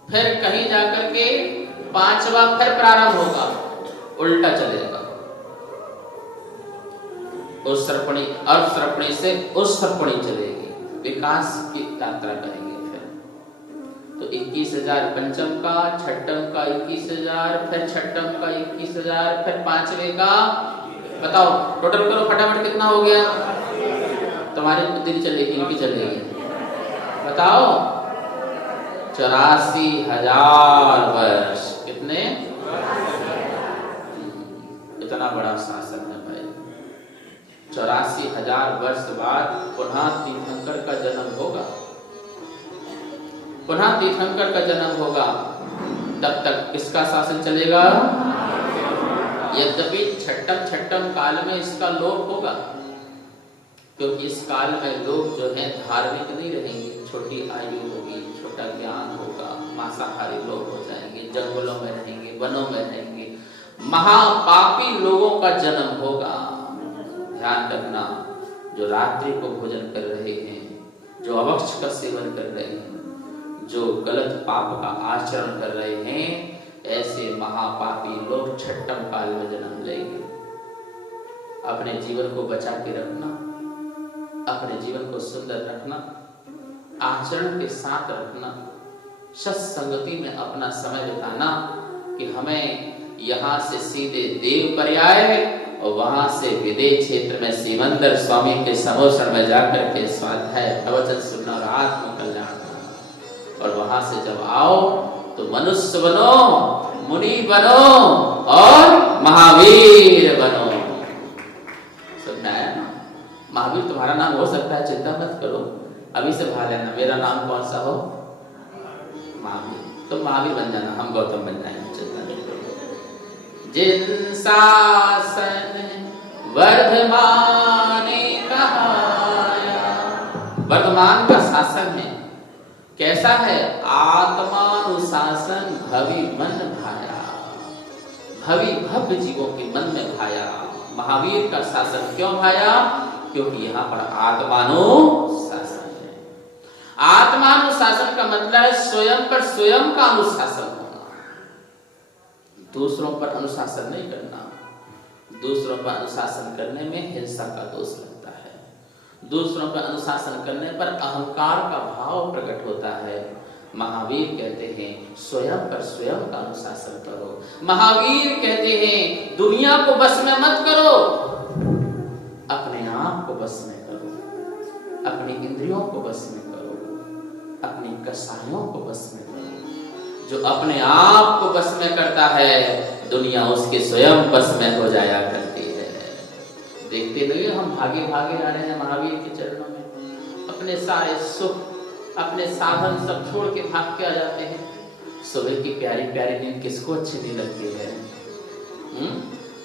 फिर कहीं जाकर के पांचवा फिर प्रारंभ होगा, उल्टा चलेगा। उस सरपणी अर्ध सरपणी से उस सरपणी चलेगी, विकास की यात्रा करेंगे। फिर तो 21,000 पंचम का, छठम का 21,000, फिर छठम का 21,000, फिर पांचवे का बताओ टोटल करो फटाफट कितना हो गया? तुम्हारी बुद्धि चलेगी इनकी चलेगी? बताओ 84,000 वर्ष। कितने? इतना बड़ा शासन है भाई। 84,000 वर्ष बाद पुनः तीर्थंकर का जन्म होगा, पुनः तीर्थंकर का जन्म होगा। तब तक किसका शासन चलेगा? यद्यपि छठम काल में इसका लोप होगा, क्योंकि इस काल में लोग जो है धार्मिक नहीं रहेंगे, छोटी आयु होगी, छोटा ज्ञान होगा, मांसाहारी लोग हो जाएंगे, जंगलों में रहेंगे, वनों में रहेंगे, महापापी लोगों का जन्म होगा। ध्यान रखना, जो रात्रि को भोजन कर रहे हैं, जो अभक्ष का सेवन कर रहे हैं, जो गलत पाप का आचरण कर रहे हैं, ऐसे महापापी लोग छठम काल में जन्म लेंगे। अपने जीवन को बचा के रखना, अपने जीवन को सुंदर रखना, आचरण के साथ रखना, सत्संगति में अपना समय बिताना कि हमें यहाँ से सीधे देव पर्याय और वहां से विदेश क्षेत्र में सिमंदर स्वामी के समोसण में जाकर के स्वाध्याय प्रवचन सुनना और आत्म कल्याण करना। और वहां से जब आओ तो मनुष्य बनो, मुनि बनो और महावीर बनो। सुनना है ना? महावीर तुम्हारा नाम हो सकता है, चिंता मत करो, अभी से भाग लेना। मेरा नाम कौन सा हो? महावीर। तुम महावीर बन जाना, हम गौतम बन जाएंगे, चिंता नहीं करो। जिन शासन वर्धमान कहाया, वर्धमान का शासन है, कैसा है? आत्मानुशासन भवि मन भाया, भवि भव्य जीवों के मन में भाया। महावीर का शासन क्यों भाया? क्योंकि यहाँ पर आत्मानुशासन है। आत्मानुशासन का मतलब है स्वयं पर स्वयं का अनुशासन होना, दूसरों पर अनुशासन नहीं करना। दूसरों पर अनुशासन करने में हिंसा का दोष लगता है, दूसरों पर अनुशासन करने पर अहंकार का भाव प्रकट होता है। महावीर कहते हैं स्वयं पर स्वयं का अनुशासन करो। महावीर कहते हैं दुनिया को बस में मत करो, अपने आप को बस में करो, अपनी इंद्रियों को बस में करो, अपनी कसायों को बस में करो। जो अपने आप को बस में करता है, दुनिया उसके स्वयं बस में हो जाया करती है। देखते नहीं हम भागे भागे आ रहे हैं महावीर के चरणों में, अपने सारे सुख, अपने साधन सब छोड़ के भाग के आ जाते हैं। सुबह की प्यारी प्यारी नींद किसको अच्छी नहीं लगती है?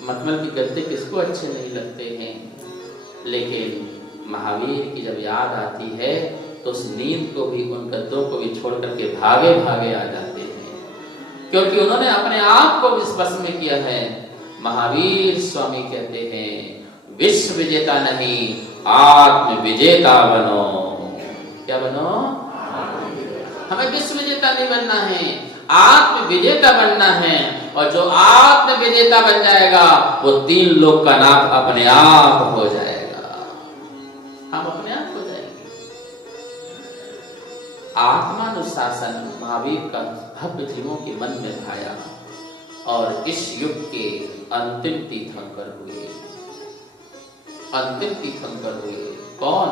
मखमल के गद्दे किसको अच्छे नहीं लगते हैं? लेकिन महावीर की जब याद आती है तो उस नींद को भी, उन गद्दों को भी छोड़ करके भागे भागे आ जाते हैं, क्योंकि उन्होंने अपने आप को विश्वास में किया है। महावीर स्वामी कहते हैं, विश्व विजेता नहीं, आत्म विजेता बनो। क्या बनो? हमें विश्व विजेता नहीं बनना है, आत्म विजेता बनना है। और जो आत्म विजेता बन जाएगा वो 3 लोक का नाथ अपने आप हो जाएगा। हम अपने आप हो जाएंगे। आत्मानुशासन महावीर का भव्य जीवों के मन में भाया और इस युग के अंतिम तीर्थंकर हुए। अंतिम तीर्थंकर हुए कौन?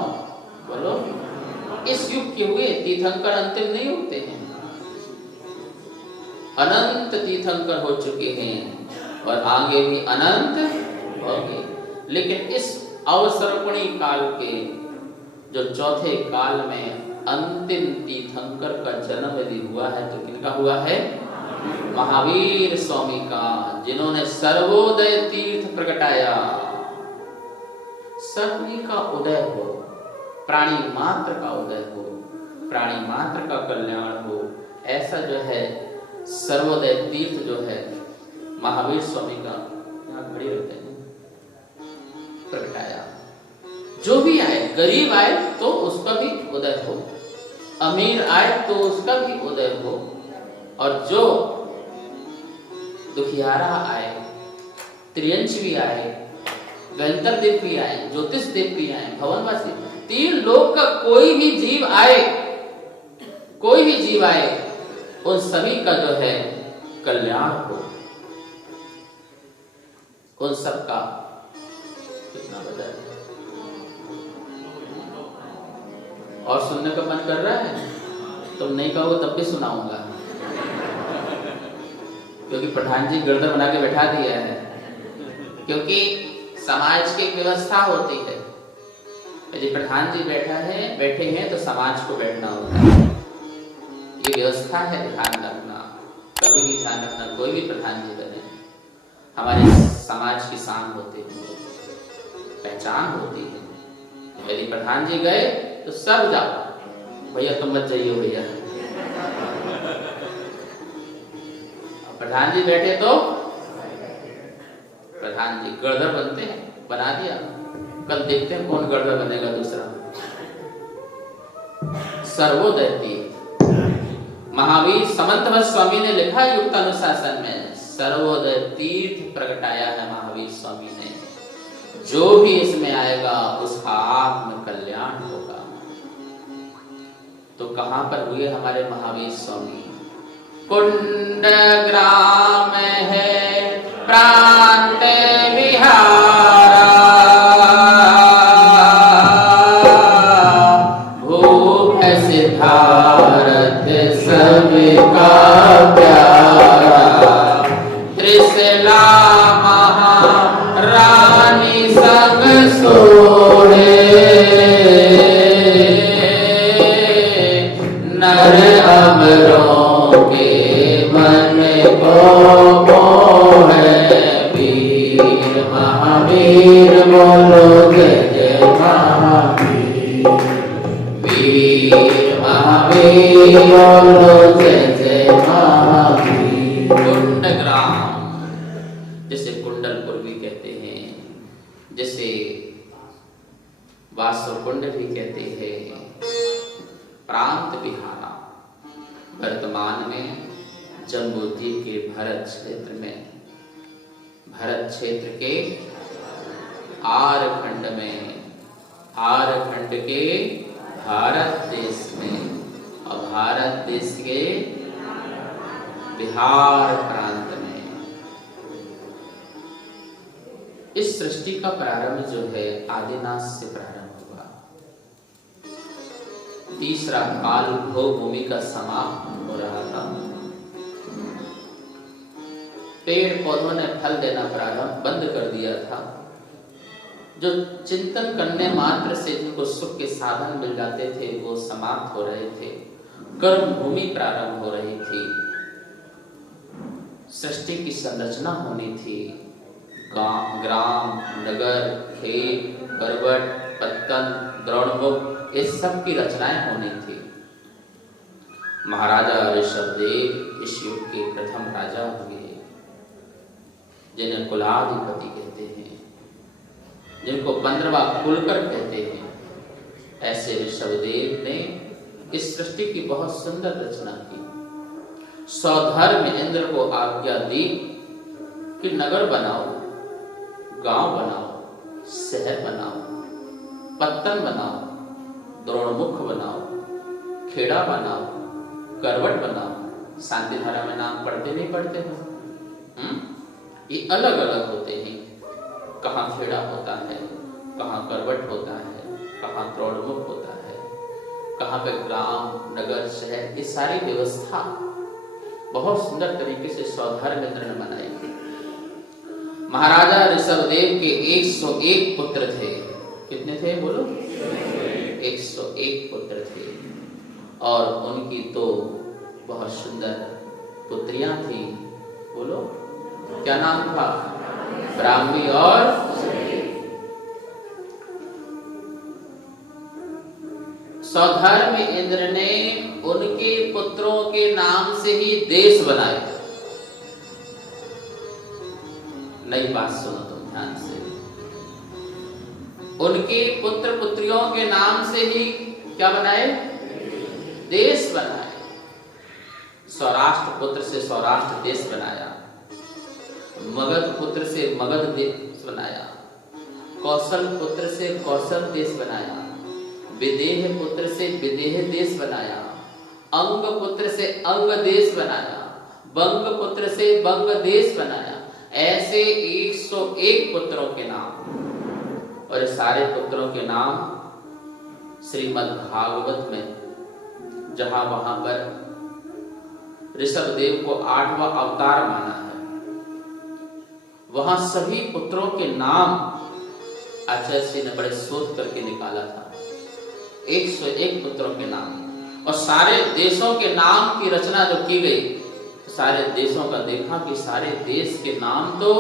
बोलो। इस युग के हुए। तीर्थंकर अंतिम नहीं होते हैं, अनंत तीर्थंकर हो चुके हैं और आगे भी अनंत होंगे। लेकिन इस अवसर्पणी काल के जो चौथे काल में अंतिम तीर्थंकर का जन्म यदि हुआ है तो किनका हुआ है? महावीर स्वामी का, जिन्होंने सर्वोदय तीर्थ प्रगटाया। सर्वनी का उदय हो, प्राणी मात्र का उदय हो, प्राणी मात्र का कल्याण हो, ऐसा जो है सर्वोदय तीर्थ जो है महावीर स्वामी का, यहाँ खड़ी रहते हैं, प्रगटाया। जो भी आए, गरीब आए तो उसका भी उदय हो, अमीर आए तो उसका भी उदय हो, और जो दुखियारा आए, त्रियंश भी आए, गंतर देव भी आए, ज्योतिष देव भी आए, भवनवासी, 3 लोक का कोई भी जीव आए, कोई भी जीव आए, उन सभी का जो है कल्याण हो, उन सबका। कितना बजा है? और सुनने का मन कर रहा है? तुम नहीं कहोगे तब भी सुनाऊंगा, क्योंकि प्रधान जी गर्दन बना के बैठा दिया है। क्योंकि समाज की व्यवस्था होती है, यदि प्रधान जी बैठे हैं तो समाज को बैठना होता है। ये व्यवस्था है, ध्यान रखना, कभी भी ध्यान रखना। कोई भी प्रधान जी बने, हमारे समाज की शान होती है, पहचान होती है। यदि प्रधान जी गए तो सब जाओ, भैया तुम मत जाइए भैया। प्रधान जी बैठे तो प्रधान जी गर्दर बनते हैं, बना दिया। कल देखते हैं कौन गर्दर बनेगा दूसरा। सर्वोदय तीर्थ महावीर समंत स्वामी ने लिखा युक्तानुशासन में, सर्वोदय तीर्थ प्रगटाया है महावीर स्वामी ने। जो भी इसमें आएगा उसका आत्म कल्याण होगा। तो कहां पर हुए हमारे महावीर स्वामी? कुंड ग्राम है प्रांत विहारा, भूप सिद्धार्थ सबका प्यारा, त्रिशला महारानी संग सोहे, नर अमरों के मन को मोहे, वीर महावीर बोलो जय जय महावीर, वीर महावीर बोलो जय जय महावीर। कुंडग्राम, जिसे कुंडलपुर भी कहते हैं, जिसे वासुकुंड भी कहते हैं, प्रांत विहारा, वर्तमान में जम्बूद्वीप के भरत क्षेत्र में, भरत क्षेत्र के आरखंड में, आरखंड के भारत देश में, और भारत देश के बिहार प्रांत में। इस सृष्टि का प्रारंभ जो है आदिनाथ से प्रारंभ हुआ। तीसरा काल भूमि का समाप्त हो रहा था। पेड़ पौधों ने फल देना प्रारंभ बंद कर दिया था। जो चिंतन करने मात्र से जिनको सुख के साधन मिल जाते थे वो समाप्त हो रहे थे। कर्म भूमि प्रारंभ हो रही थी। सृष्टि की संरचना होनी थी। ग्राम, नगर, खेत, पर्वत, पत्तन, द्रोणमुख, इस सब की रचनाएं होनी थी। महाराजा ऋषभदेव इस युग के प्रथम राजा हुए, जिन्हें कुलाधिपति कहते हैं, जिनको 15वां कुलकर कहते हैं। ऐसे ऋषभदेव ने इस सृष्टि की बहुत सुंदर रचना की। सौधर्म इंद्र को आज्ञा दी कि नगर बनाओ, गांव बनाओ, शहर बनाओ, पत्तन बनाओ, द्रोणमुख बनाओ, खेड़ा बनाओ, करवट बनाओ। शांति धारा में नाम पढ़ते नहीं पढ़ते हो? ये अलग अलग होते हैं। कहाँ खेड़ा होता है, कहाँ करवट होता है, कहाँ द्रोणमुख होता है, कहाँ पे ग्राम, नगर, शहर, ये सारी व्यवस्था बहुत सुंदर तरीके से सौधर्मेंद्र ने बनाई थी। महाराजा ऋषभदेव के 101 पुत्र थे। कितने थे बोलो? 101 पुत्र थे। और उनकी तो बहुत सुंदर पुत्रियां थी। बोलो क्या नाम था? ब्राह्मी और सौधर्म इंद्र ने उनके पुत्रों के नाम से ही देश बनाए। नई बात सुनो तुम ध्यान से। उनके पुत्र पुत्रियों के नाम से ही क्या बनाए? देश बनाए। सौराष्ट्र पुत्र से सौराष्ट्र देश बनाया, मगध पुत्र से मगध देश बनाया, कौशल पुत्र से कौशल देश बनाया, विदेह पुत्र से विदेह देश बनाया, अंग पुत्र से अंग देश बनाया, बंग पुत्र से बंग देश बनाया। ऐसे 101 पुत्रों के नाम, और सारे पुत्रों के नाम श्रीमद् भागवत में, जहां वहां पर ऋषभदेव को 8वां अवतार माना है, वहां सभी पुत्रों के नाम आचार्य जी ने बड़े शोध करके निकाला था। 101 पुत्रों के नाम, और सारे देशों के नाम की रचना जो की गई, सारे देशों का देखा कि सारे देश के नाम तो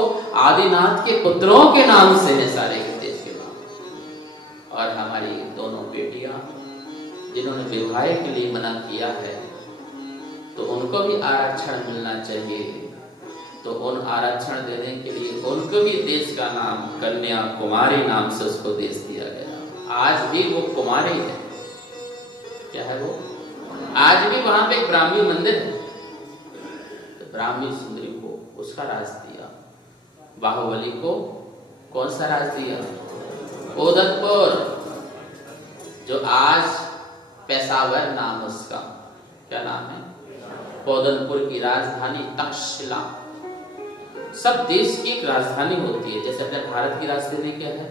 आदिनाथ के पुत्रों के नाम से है, सारे के देश के नाम। और हमारी दोनों बेटियां जिन्होंने विवाह के लिए मना किया है, तो उनको भी आरक्षण मिलना चाहिए। तो उन आरक्षण देने के लिए उनको भी देश का नाम कन्याकुमारी नाम से उसको देश दिया गया। आज भी वो कुमारी है। क्या है वो? आज भी वहां पे एक ब्राह्मी मंदिर है। तो ब्राह्मी सुंदरी को उसका राज दिया। बाहुबली को कौन सा राज दिया? ओदतपुर, जो आज पेशावर नाम उसका। क्या नाम है? पोदनपुर की राजधानी तक्षशिला। सब देश की एक राजधानी होती है। जैसे अपने भारत की राजधानी क्या है?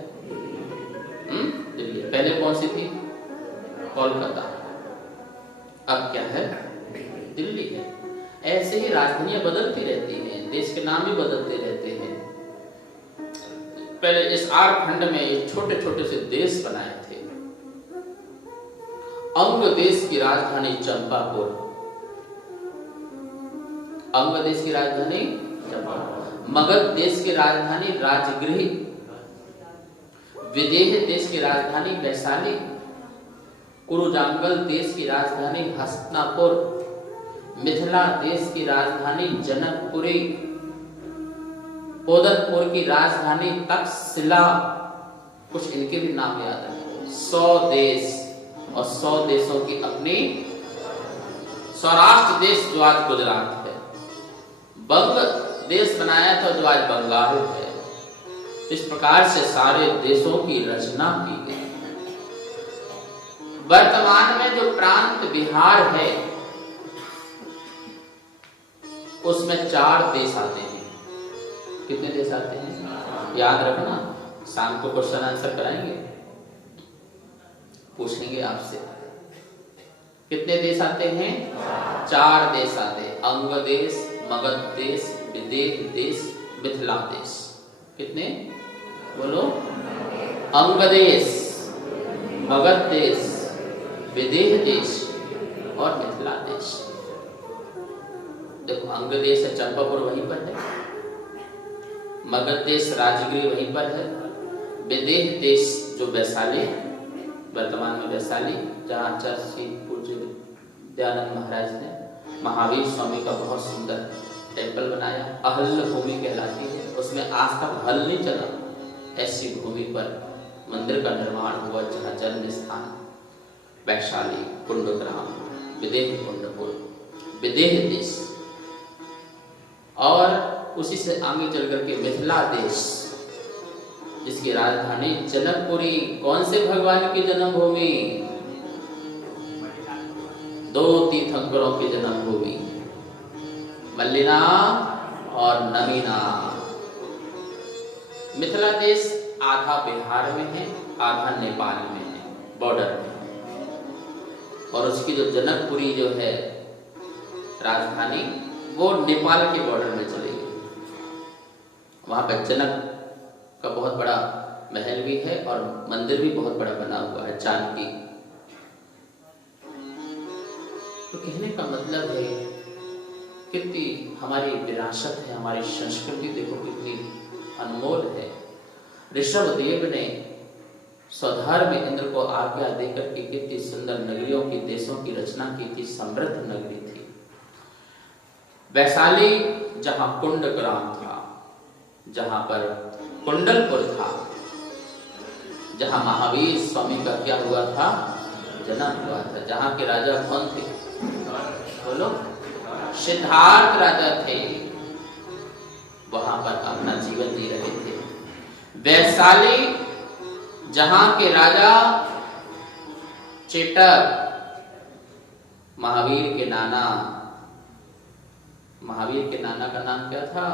दिल्ली। पहले कौन सी थी? कोलकाता। अब क्या है? दिल्ली है। ऐसे ही राजधानियां बदलती रहती हैं, देश के नाम भी बदलते रहते हैं। पहले इस आर्खंड में छोटे छोटे से देश बनाए थे। अंग देश की राजधानी चंपापुर। अंग देश की राजधानी चंपापुर। मगध देश की राजधानी राजगृह। विदेह देश की राजधानी वैशाली। कुरुजांगल देश की राजधानी हस्तिनापुर। मिथिला देश की राजधानी जनकपुरी। ओदनपुर की राजधानी तक्षशिला। कुछ इनके भी नाम याद रखें। 100 देश, और 100 देशों की अपनी। सौराष्ट्र देश जो आज गुजरात है, बंग देश बनाया था जो आज बंगाल है। इस प्रकार से सारे देशों की रचना की गई। वर्तमान में जो प्रांत बिहार है, उसमें 4 देश आते हैं। कितने देश आते हैं? याद रखना, शाम को क्वेश्चन आंसर कराएंगे, पूछेंगे आपसे। कितने देश आते हैं? 4 देश आते हैं। अंग देश, मगध देश, विदेह देश, मिथिला देश। कितने बोलो? अंग देश, मगध देश, विदेह देश और मिथिला देश। देखो अंग देश है चंपापुर वहीं पर है, मगध देश राजगिरी वहीं पर है, विदेह देश जो वैशाली वर्तमान में वैशाली, जहाँ चर्च पूज्य दयानंद महाराज ने महावीर स्वामी का बहुत सुंदर टेम्पल बनाया, अहल्य भूमि कहलाती है, उसमें आज तक हल नहीं चला। ऐसी भूमि पर मंदिर का निर्माण हुआ जहाँ जन्म स्थान वैशाली, कुंडग्राम, विदेह कुंडपुर, विदेह देश, और उसी से आगे चल करके मिथिला देश जिसकी राजधानी जनकपुरी। कौन से भगवान की जन्मभूमि? दो तीर्थंकरों की जन्मभूमि, मल्लिना और नमीना। मिथिला देश आधा बिहार में है, आधा नेपाल में है, बॉर्डर में, और उसकी जो जनकपुरी जो है राजधानी वो नेपाल के बॉर्डर में चली गई। वहां पर जनक का बहुत बड़ा महल भी है और मंदिर भी बहुत बड़ा बना हुआ है, जानकी। तो कहने का मतलब है कितनी हमारी विरासत है, हमारी संस्कृति देखो कितनी अनमोल है। ऋषभदेव ने स्वधार में इंद्र को आज्ञा देकर के कितनी सुंदर नगरियों की, देशों की रचना की थी, समृद्ध नगरी थी। वैशाली जहां कुंडग्राम था, जहां पर कुंडलपुर था, जहां महावीर स्वामी का क्या हुआ था? जन्म हुआ था। जहां के राजा कौन थे? बोलो, सिद्धार्थ राजा थे। वहां पर अपना जीवन जी रहे थे। वैशाली जहां के राजा चेटक, महावीर के नाना, महावीर के नाना का नाम क्या था?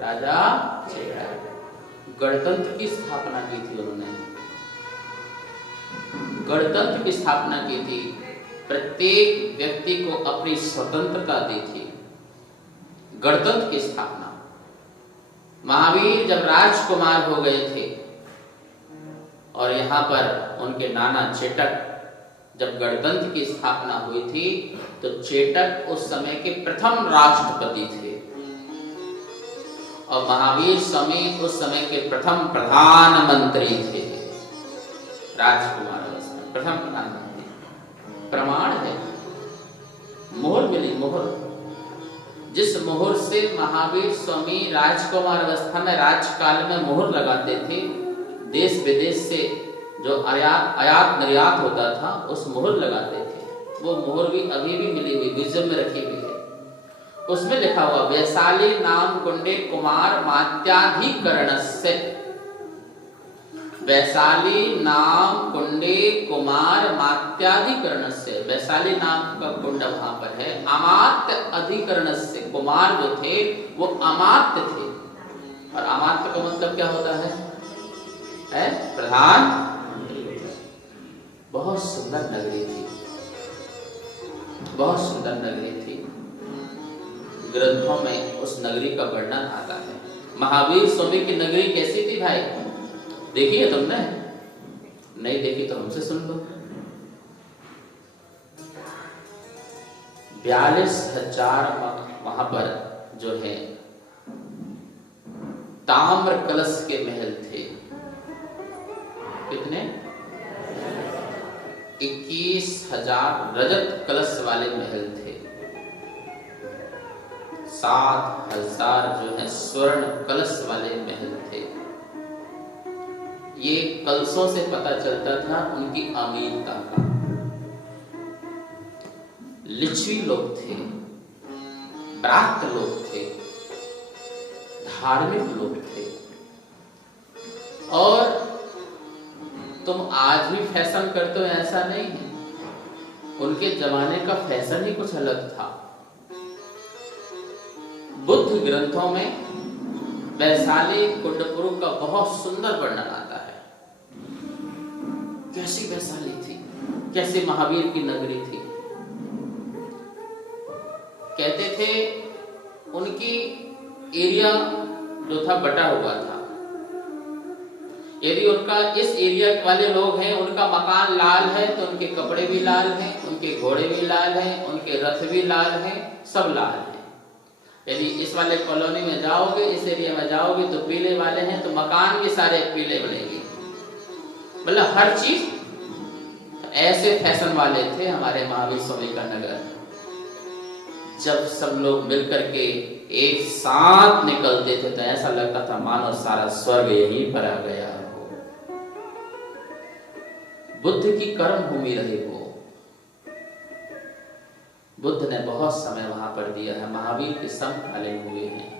राजा चेटक। गणतंत्र की स्थापना की थी उन्होंने, गणतंत्र की स्थापना की थी, प्रत्येक व्यक्ति को अपनी स्वतंत्रता दी थी, गणतंत्र की स्थापना। महावीर जब राजकुमार हो गए थे और यहाँ पर उनके नाना चेटक जब गणतंत्र की स्थापना हुई थी, तो चेटक उस समय के प्रथम राष्ट्रपति थे और महावीर स्वामी उस समय के प्रथम प्रधानमंत्री थे। राजकुमार अवस्था में प्रथम प्रधानमंत्री। प्रमाण है, मोहर मिली, मोहर। जिस मोहर से महावीर स्वामी राजकुमार अवस्था में राज्यकाल में मोहर लगाते थे, देश विदेश से जो आयात निर्यात होता था उस मोहर लगाते थे, वो मोहर भी अभी भी मिली हुई, म्यूजियम में रखी हुई है। उसमें लिखा हुआ वैशाली नाम कुंडे कुमार मात्याधिकरणस्य, वैशाली नाम कुंडे कुमार मात्याधिकरणस्य। वैशाली नाम का कुंड वहां पर है, अमात्य अधिकरणस्य। कुमार जो थे वो अमात्य थे, और अमात्य का मतलब क्या होता है? प्रधान। बहुत सुंदर नगरी थी, बहुत सुंदर नगरी थी। ग्रंथों में उस नगरी का वर्णन आता है। महावीर स्वामी की नगरी कैसी थी भाई? देखी है तुमने? नहीं देखी तो हमसे सुन लो। 42,000 वहां पर जो है ताम्र कलश के महल थे। कितने? 21,000 रजत कलश वाले महल थे। 7,000 जो है स्वर्ण कलश वाले महल थे। ये कलशों से पता चलता था उनकी अमीरता का। लिच्छवी लोग थे, प्राप्त लोग थे, धार्मिक लोग थे। और तुम आज भी फैशन करते हो ऐसा नहीं है, उनके जमाने का फैशन ही कुछ अलग था। बुद्ध ग्रंथों में वैशाली कुंडपुर का बहुत सुंदर वर्णन आता है। कैसी वैशाली थी, कैसे महावीर की नगरी थी। कहते थे उनकी एरिया जो था बटा हुआ था। यदि उनका इस एरिया वाले लोग हैं, उनका मकान लाल है तो उनके कपड़े भी लाल हैं, उनके घोड़े भी लाल हैं, उनके रथ भी लाल हैं, सब लाल हैं। यदि इस वाले कॉलोनी में जाओगे, इस एरिया में जाओगे तो पीले वाले हैं तो मकान भी सारे पीले बनेंगे, मतलब हर चीज। ऐसे फैशन वाले थे हमारे महावीर स्वामी का नगर। जब सब लोग मिलकर के एक साथ निकलते थे तो ऐसा लगता था मानो सारा स्वर्ग यहीं पर आ गया हो। बुद्ध की कर्म भूमि रही वो। बुद्ध ने बहुत समय वहां पर दिया है, महावीर के समकालीन हुए हैं।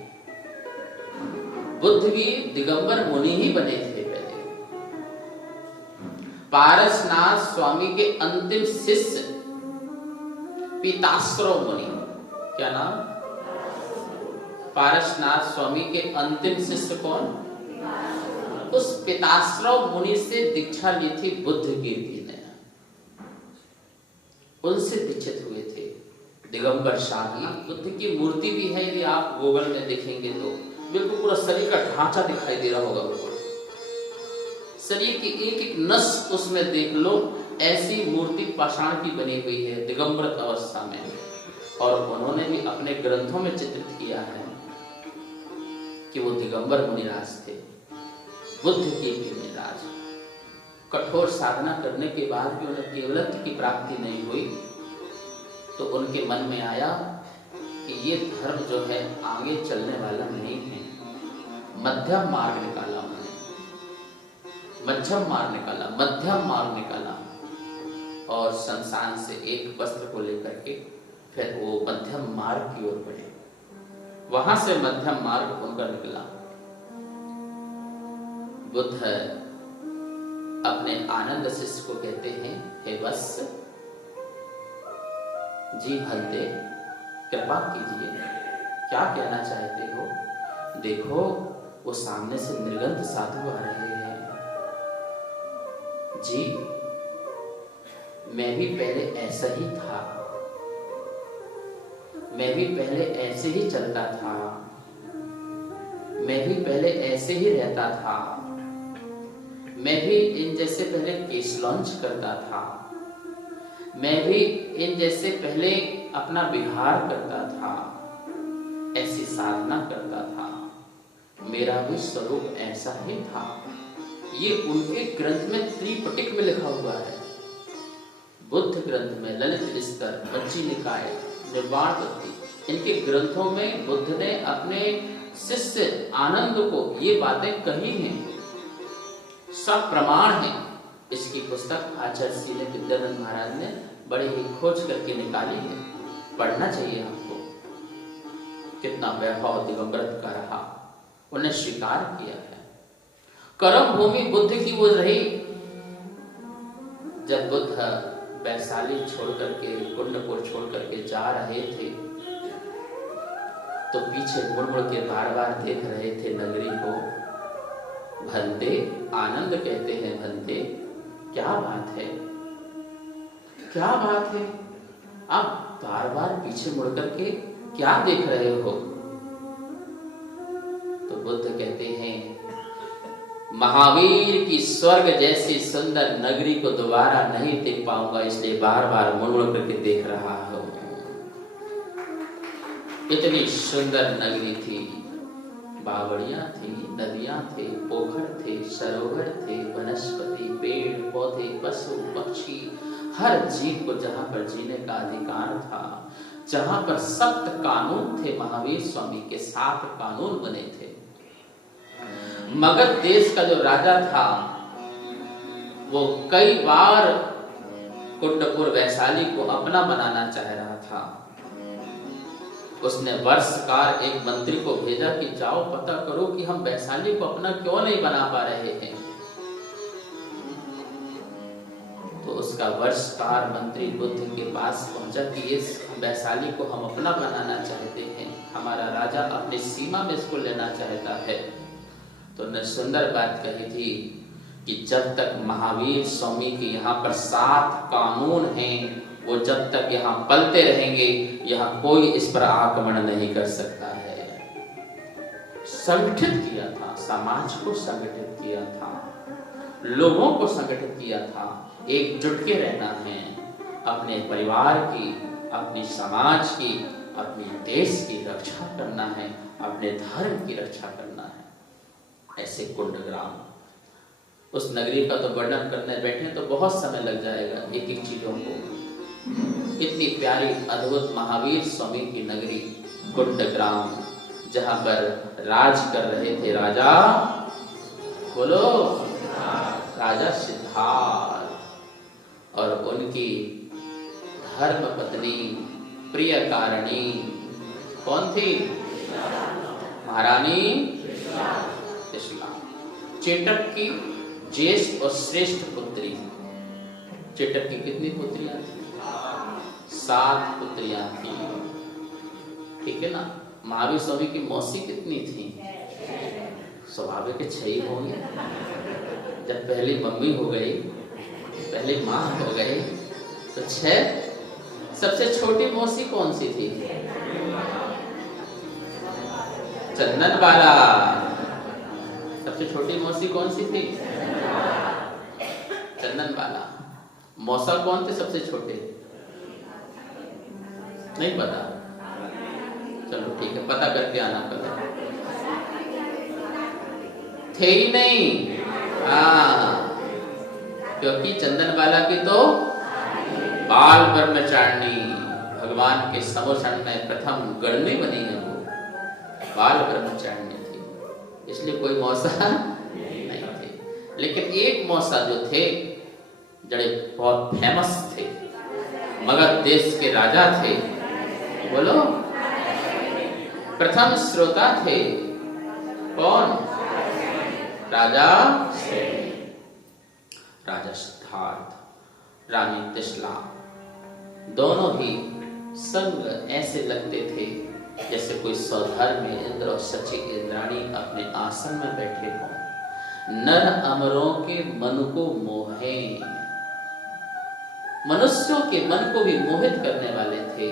बुद्ध भी दिगंबर मुनि ही बने थे पहले। पारसनाथ स्वामी के अंतिम शिष्य पीताश्रव मुनि, क्या नाम? पारसनाथ स्वामी के अंतिम शिष्य कौन? उस पीताश्रव मुनि से दीक्षा ली थी बुद्ध की भी ने, उनसे दीक्षित हुए थे दिगंबर शाही। बुद्ध की मूर्ति भी है, यदि आप गूगल में देखेंगे तो बिल्कुल पूरा शरीर का ढांचा दिखाई दे रहा होगा। बिल्कुल शरीर की एक एक नस उसमें देख लो, ऐसी मूर्ति पाषाण की बनी हुई है दिगंबर अवस्था में। और उन्होंने भी अपने ग्रंथों में चित्रित किया है कि वो दिगंबर मुनिराज थे, बुद्ध के मुनिराज। कठोर साधना करने के बाद भी उन्हें केवलत्व की प्राप्ति नहीं हुई तो उनके मन में आया कि ये धर्म जो है आगे चलने वाला नहीं है। मध्यम मार्ग निकाला उन्होंने, मध्यम मार्ग निकाला, मध्यम मार्ग निकाला और संसार से एक वस्त्र को लेकर के फिर वो मध्यम मार्ग की ओर बढ़े। वहां से मध्यम मार्ग उनका निकला। बुद्ध अपने आनंद शिष्य को कहते हैं, हे वत्स जी भलते कृपा कीजिए, क्या कहना चाहते हो? देखो वो सामने से निर्गंध साधु आ रहे हैं। जी मैं भी पहले ऐसा ही था, मैं भी पहले ऐसे ही चलता था, मैं भी पहले ऐसे ही रहता था, मैं भी इन जैसे पहले केस लॉन्च करता था, मैं भी इन जैसे पहले अपना विहार करता था, ऐसी साधना करता था, मेरा भी स्वरूप ऐसा ही था। ये उनके ग्रंथ में त्रिपिटक में लिखा हुआ है। बुद्ध ग्रंथ में, ललित स्तर, मज्जी निकाय, निर्वाण पद्धति, इनके ग्रंथों में बुद्ध ने अपने शिष्य आनंद को ये बातें कही हैं, सब प्रमाण है। इसकी पुस्तक आचार्य श्री विद्यानंद महाराज ने बड़े ही खोज करके निकाली है, पढ़ना चाहिए हमको। कितना वैभव दिगंबर का रहा, उन्हें स्वीकार किया है। कर्म भूमि बुद्ध की वो रही। जब बुद्ध वैशाली छोड़ करके, कुंडपुर छोड़ करके जा रहे थे तो पीछे मुड़ मुड़ के बार बार देख रहे थे नगरी को। भंते, आनंद कहते हैं, भंते क्या बात है, क्या बात है, आप बार बार पीछे मुड़ करके क्या देख रहे हो? तो बुद्ध कहते हैं, महावीर की स्वर्ग जैसी सुंदर नगरी को दोबारा नहीं देख पाऊंगा, इसलिए बार बार मुड़ मुड़ करके देख रहा हूं। इतनी सुंदर नगरी थी, बावड़ियां थी, नदियां थे, पोखर थे, सरोवर थे, वनस्पति, पेड़ पौधे, पशु पक्षी, हर जीव को जहां पर जीने का अधिकार था, जहां पर सख्त कानून थे। महावीर स्वामी के 7 कानून बने थे। मगध देश का जो राजा था वो कई बार कुंडपुर वैशाली को अपना बनाना चाह रहा था। उसने वर्षकार एक मंत्री को भेजा कि जाओ पता करो कि हम वैशाली को अपना क्यों नहीं बना पा रहे हैं। तो उसका वर्षकार मंत्री बुद्ध के पास पहुंचा कि इस वैशाली को हम अपना बनाना चाहते हैं, हमारा राजा अपनी सीमा में इसको लेना चाहता है। तो उन्होंने सुंदर बात कही थी कि जब तक महावीर स्वामी के यहाँ पर 7 कानून हैं, वो जब तक यहाँ पलते रहेंगे, यहाँ कोई इस पर आक्रमण नहीं कर सकता है। संगठित किया था, समाज को संगठित किया था, लोगों को संगठित किया था। एकजुट के रहना है, अपने परिवार की, अपनी समाज की, अपने देश की रक्षा करना है, अपने धर्म की रक्षा करना है। ऐसे कुंडग्राम, उस नगरी का तो वर्णन करने बैठे तो बहुत समय लग जाएगा एक एक चीजों को। इतनी प्यारी अद्भुत महावीर स्वामी की नगरी कुंडग्राम, जहां पर राज कर रहे थे राजा, बोलो, राजा सिद्धार्थ, और उनकी धर्म पत्नी प्रियकारिणी कौन थी? महारानी त्रिशला, चेटक की ज्येष्ठ और श्रेष्ठ पुत्री। चेटक की कितनी पुत्रियां थी? 7 पुत्रियां थी, ठीक है ना। महावीर स्वामी की मौसी कितनी थी? स्वाभाविक 6 ही होंगी। जब पहली मम्मी हो गई, पहली माँ हो गई, तो 6। सबसे छोटी मौसी कौन सी थी? चंदन बाला। सबसे छोटी मौसी कौन सी थी? चंदन बाला। मौसा कौन थे सबसे छोटे? नहीं पता? चलो ठीक है, पता करके आना पता। थे ही नहीं, हाँ, क्योंकि चंदन बाला की तो बाल ब्रह्मचारिणी, भगवान के समोषण में प्रथम गणनी बनी है, वो बाल ब्रह्मचारिणी थी, इसलिए कोई मौसा नहीं थे। लेकिन एक मौसा जो थे, जड़े बहुत फेमस थे, मगध देश के राजा थे, बोलो, प्रथम श्रोता थे, कौन? राजा सिद्धार्थ, रानी त्रिशला, दोनों ही संग ऐसे लगते थे जैसे कोई सौधर में इंद्र और सची इंद्राणी अपने आसन में बैठे हों। नर अमरों के मन को मोहे, मनुष्यों के मन को भी मोहित करने वाले थे।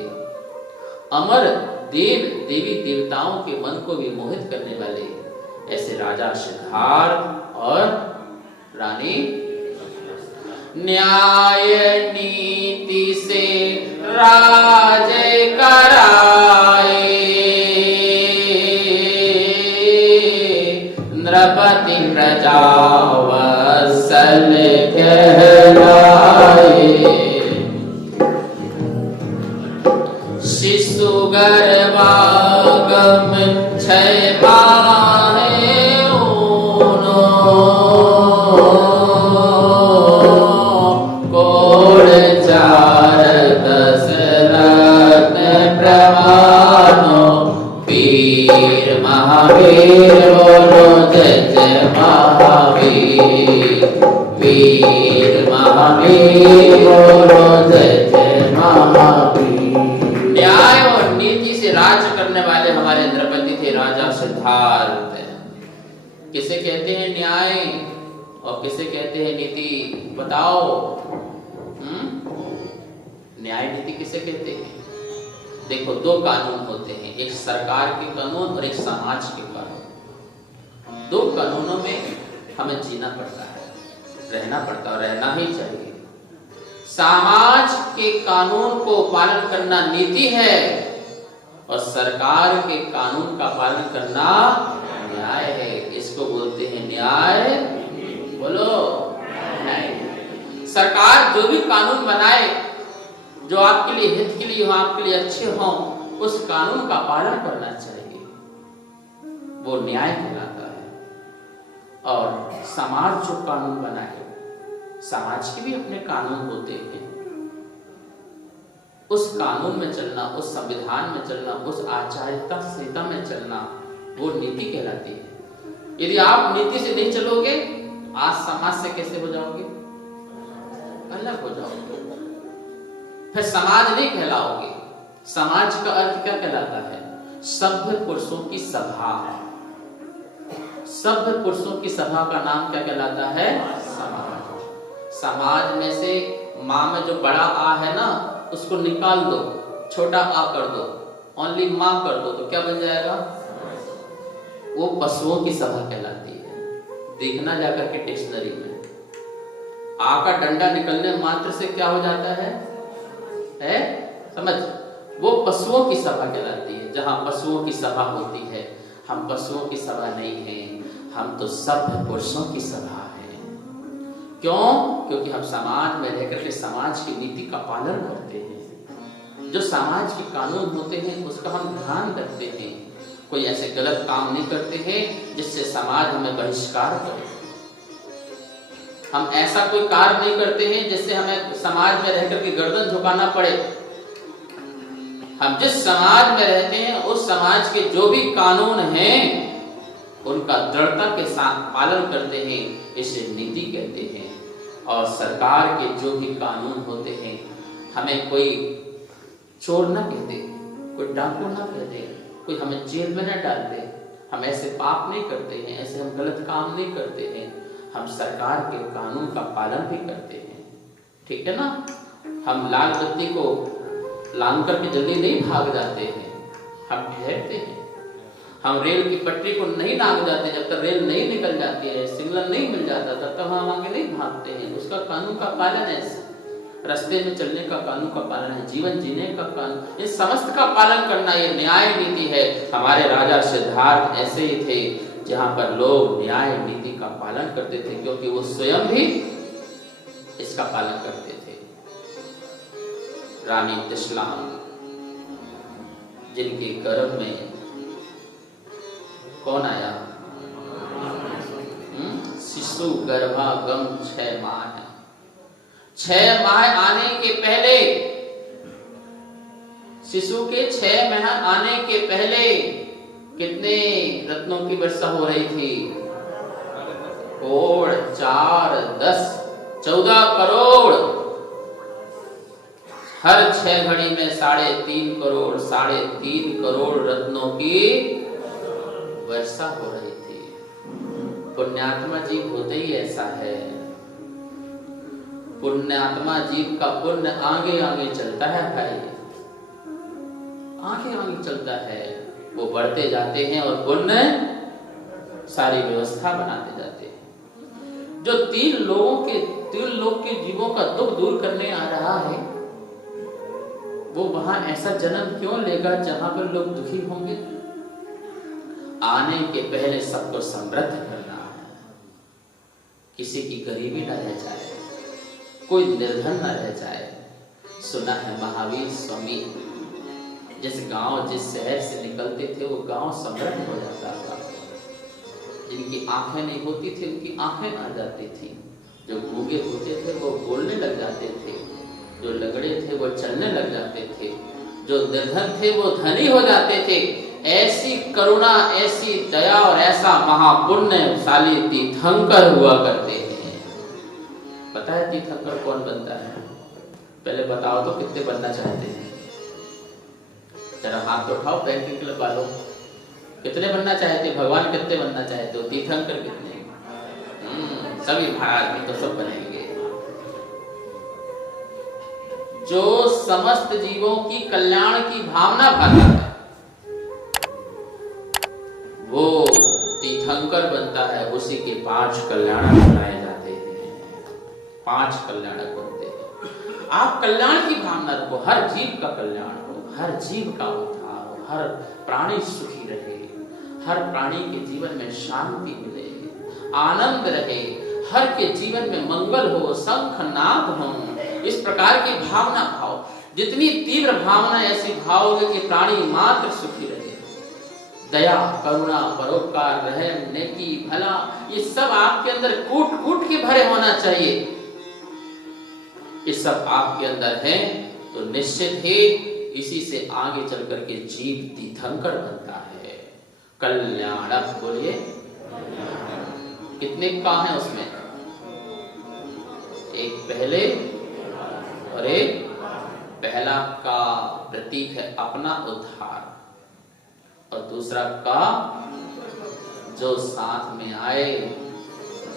अमर देव देवी देवताओं के मन को भी मोहित करने वाले ऐसे राजा सिद्धार्थ और रानी। न्याय नीति से राज कराए, नृपति प्रजा वत्सल कहलाए। शिशु गर्भागम क्षय पाए ऊनो, कोड़ 4-10 रत्न प्रमाणो। वीर महावीर बोलो जय जय महावीर, वीर महावीर बोलो जय जय महावीर। न्याय और नीति से राज करने वाले हमारे नृपति थे राजा सिद्धार्थ। किसे कहते हैं न्याय और किसे कहते हैं नीति? बताओ। न्याय नीति किसे कहते हैं? देखो, 2 कानून होते हैं, एक सरकार के कानून और एक समाज के कानून। 2 कानूनों में हमें जीना पड़ता है, रहना पड़ता है, रहना ही चाहिए। समाज के कानून को पालन करना नीति है और सरकार के कानून का पालन करना न्याय है। इसको बोलते हैं न्याय, बोलो न्याय। सरकार जो भी कानून बनाए जो आपके लिए हित के लिए हो, आपके लिए अच्छे हों, उस कानून का पालन करना चाहिए, वो न्याय कहलाता है। और समाज जो कानून बनाए, समाज के भी अपने कानून होते हैं, उस कानून में चलना, उस संविधान में चलना, उस आचार्यता संहिता में चलना, वो नीति कहलाती है। यदि आप नीति से नहीं चलोगे, आज समाज से कैसे हो जाओगे? अलग हो जाओगे, फिर समाज नहीं कहलाओगे। समाज का अर्थ क्या कहलाता है? सभ्य पुरुषों की सभा। सभ्य पुरुषों की सभा का नाम क्या कहलाता है? समाज। समाज में से माँ में जो बड़ा आ है ना, उसको निकाल दो, छोटा आ कर दो, ओनली माँ कर दो, तो क्या बन जाएगा? वो पशुओं की सभा कहलाती है। देखना जाकर के डिक्शनरी में, आ का डंडा निकलने मात्र से क्या हो जाता है समझ, वो पशुओं की सभा कहलाती है। जहां पशुओं की सभा होती है, हम पशुओं की सभा नहीं है, हम तो सभ्य पुरुषों की सभा है। क्यों? क्योंकि हम समाज में रहकर के समाज की नीति का पालन करते हैं। जो समाज के कानून होते हैं उसका हम ध्यान रखते हैं। कोई ऐसे गलत काम नहीं करते हैं जिससे समाज हमें बहिष्कार करे। हम ऐसा कोई कार्य नहीं करते हैं जिससे हमें समाज में रहकर के गर्दन झुकाना पड़े। हम जिस समाज में रहते हैं उस समाज के जो भी कानून हैं उनका दृढ़ता के साथ पालन करते हैं, इसे नीति कहते हैं। और सरकार के जो भी कानून होते हैं, हमें कोई चोर ना कह दे, कोई डाकू ना कह दे, कोई हमें जेल में न डाल दे, हम ऐसे पाप नहीं करते हैं, ऐसे हम गलत काम नहीं करते हैं। हम सरकार के कानून का पालन भी करते हैं, ठीक है ना। हम लाल बत्ती को लांग करके जल्दी नहीं भाग जाते हैं, हम ठहरते हैं। हम रेल की पटरी को नहीं नाग जाते, जब तक रेल नहीं निकल जाती है, सिग्नल नहीं मिल जाता तब तक हम आगे नहीं भागते हैं। उसका कानून का पालन है, रास्ते में चलने का कानून का पालन है, जीवन जीने का कानून, इस समस्त का पालन करना ये न्याय नीति है। हमारे राजा सिद्धार्थ ऐसे ही थे, जहां पर लोग न्याय नीति का पालन करते थे, क्योंकि वो स्वयं भी इसका पालन करते थे। रानी तिशलाम, जिनके गर्भ में कौन आया? शिशु गर्भागम 6 माह है। 6 माह आने के पहले, शिशु के 6 माह आने के पहले कितने रत्नों की वर्षा हो रही थी? करोड़, 4, 10, 14 करोड़। हर 6 घड़ी में 3.5 करोड़, 3.5 करोड़ रत्नों की वर्षा हो रही थी। पुण्यात्मा जीव होते ही ऐसा है। पुण्यात्मा जीव का पुण्य आगे आगे चलता है भाई, आगे आगे चलता है। वो बढ़ते जाते हैं और पुण्य सारी व्यवस्था बनाते जाते हैं। जो 3 लोग के जीवों का दुख दूर करने आ रहा है, वो वहां ऐसा जन्म क्यों लेगा जहां पर लोग दुखी होंगे? आने के पहले सबको समृद्ध करना है, किसी की गरीबी न रह जाए, कोई निर्धन न रह जाए। सुना है महावीर स्वामी जिस गांव, जिस शहर से निकलते थे वो गांव समृद्ध हो जाता था। जिनकी आंखें नहीं होती थी उनकी आंखें आ जाती थी, जो गूंगे होते थे वो बोलने लग जाते थे, जो लंगड़े थे वो चलने लग जाते थे, जो निर्धन थे वो धनी हो जाते थे। ऐसी करुणा, ऐसी दया और ऐसा महापुण्यशाली तीर्थंकर हुआ करते हैं। पता है तीर्थंकर कौन बनता है? पहले बताओ तो कितने बनना चाहते हैं? जरा हाथ तो उठाओ बैंकिंग क्लब वालों, कितने बनना चाहते? भगवान कितने बनना चाहते हो? तीर्थंकर कितने? सभी महाराज में तो सब बनेंगे। जो समस्त जीवों की कल्याण की भावना भाता है वो तीर्थंकर बनता है। उसी के 5 कल्याणक बनाए जाते हैं। 5 कल्याणक बनते हैं। आप कल्याण की भावना रखो, हर जीव का कल्याण हो, हर जीव का उद्धार हो, हर प्राणी सुखी रहे, हर प्राणी के जीवन में शांति मिले, आनंद रहे, हर के जीवन में मंगल हो, शंखनाद हो। इस प्रकार की भावना भाव, जितनी तीव्र भावना ऐसी भाव हो कि प्राणी मात्र सुखी रहे। दया, करुणा, परोपकार, रहम, नेकी, भला, ये सब आपके अंदर कूट कूट के भरे होना चाहिए। ये सब आपके अंदर है तो निश्चित ही इसी से आगे चल करके जीव तीर्थंकर बनता है। कल्याणक बोलिए, कितने का है उसमें? एक पहले और एक पहला का प्रतीक है अपना उद्धार, और दूसरा का जो साथ में आए,